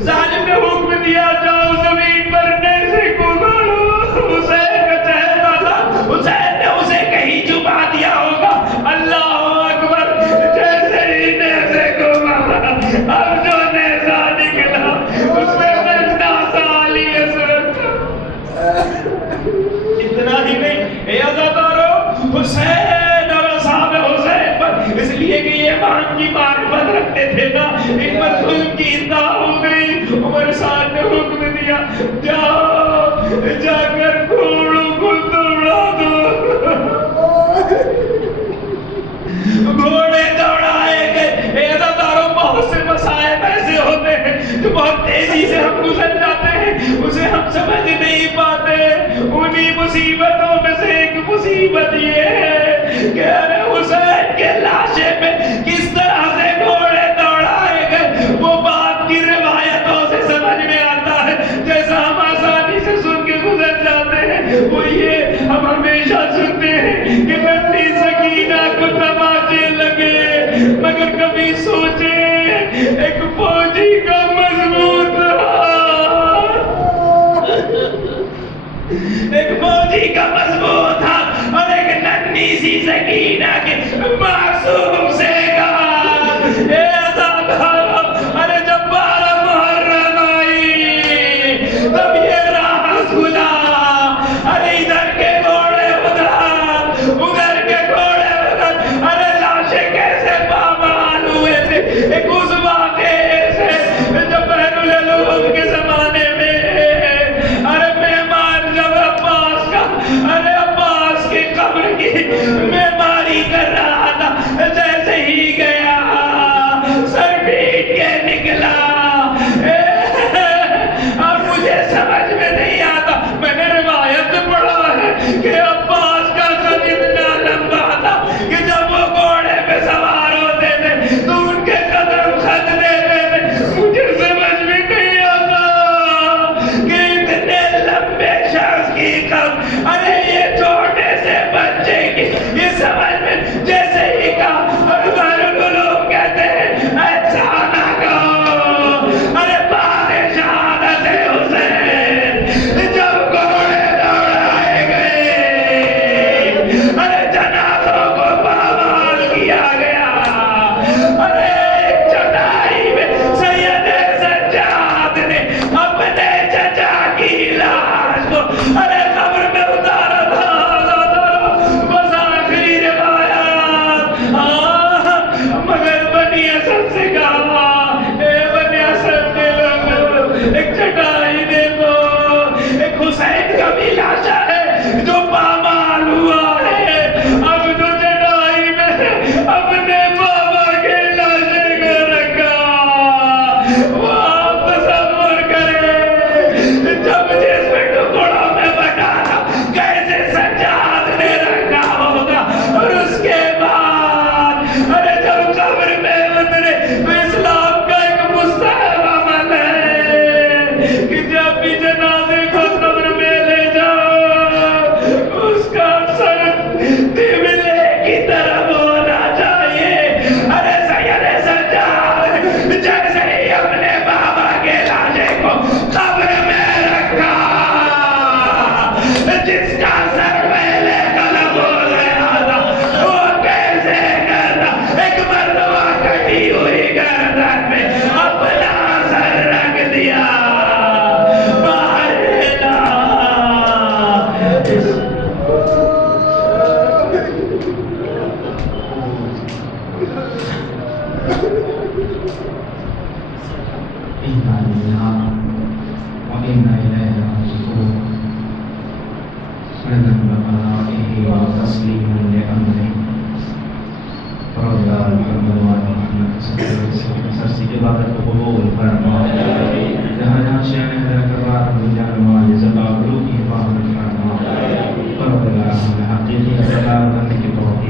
ظالم نے حکم دیا جاؤ زمین پر نیزے کو مارو، حسین کا چہرہ تھا، حسین نے اسے کہیں چھپا دیا ہوگا۔ اللہ اکبر۔ جیسے ہی نیزے کو مارا، اب جو نیزہ نکلا اس میں ننھا سا علی اصغر تھا۔ اتنا ہی نہیں، اے عزادارو، حسین اور اصحاب حسین پر اس لیے کہ یہ امام کی معرفت رکھتے تھے نا، ان پر ظلم کی انتہا ہو گئی۔ عمر سعد نے حکم دیا جاؤ جا کر گھوڑوں کو دوڑا دو۔ گھوڑے دوڑائے گئے۔ اے عزادارو، بہت سے مسائل ایسے ہوتے ہیں جو بہت تیزی سے ہم گزر جاتے ہیں، اسے ہم سمجھ نہیں پاتے۔ انہی مصیبتوں میں سے ایک مصیبت یہ ہے کہ حسین کے لاشے پہ کس طرح سے گھوڑے دوڑائے گئے، وہ بات کی روایتوں سے سمجھ میں آتا ہے، جیسا ہم آسانی سے سن کے گزر جاتے ہیں۔ وہ یہ ہم ہمیشہ سنتے ہیں کہ ننھی سکینہ کو تماچے لگے، مگر کبھی سوچے ایک فوجی کا مضبوط ہاتھ، ایک فوجی کا مضبوط ہاتھ اور ایک ننھی سی سکینہ کے معصوم سے کہا، اے عزادارو، ارے جب 12 محرم آئی تب یہ راہ کھلا، ارے ادھر کے گھوڑے ادھر کے گھوڑے ادھر، ارے لاشیں کیسے پامال ہوئے تھے۔ ایک اس واقعے سے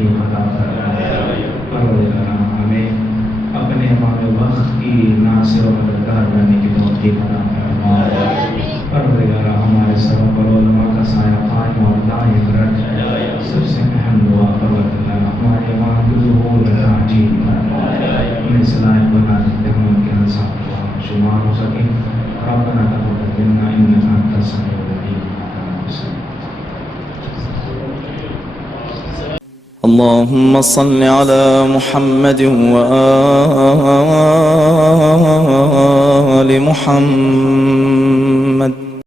توفیق عطا فرما پروردگار ہمیں اپنے امام وقت کی ناصر و مددگار بننے کی توفیق عطا فرما پروردگار ہمارے سروں پر علماء کا سایہ قائم اور دائم رکھ سب سے اہم دعا پروردگار ہمارے امام کو ظہور رکھا جی انہیں صلاحیت بنا دیتے ہم ان کے رضا شمار ہو سکیں ربنا تقبل منا انك انت السميع العليم اللهم صل على محمد وآل محمد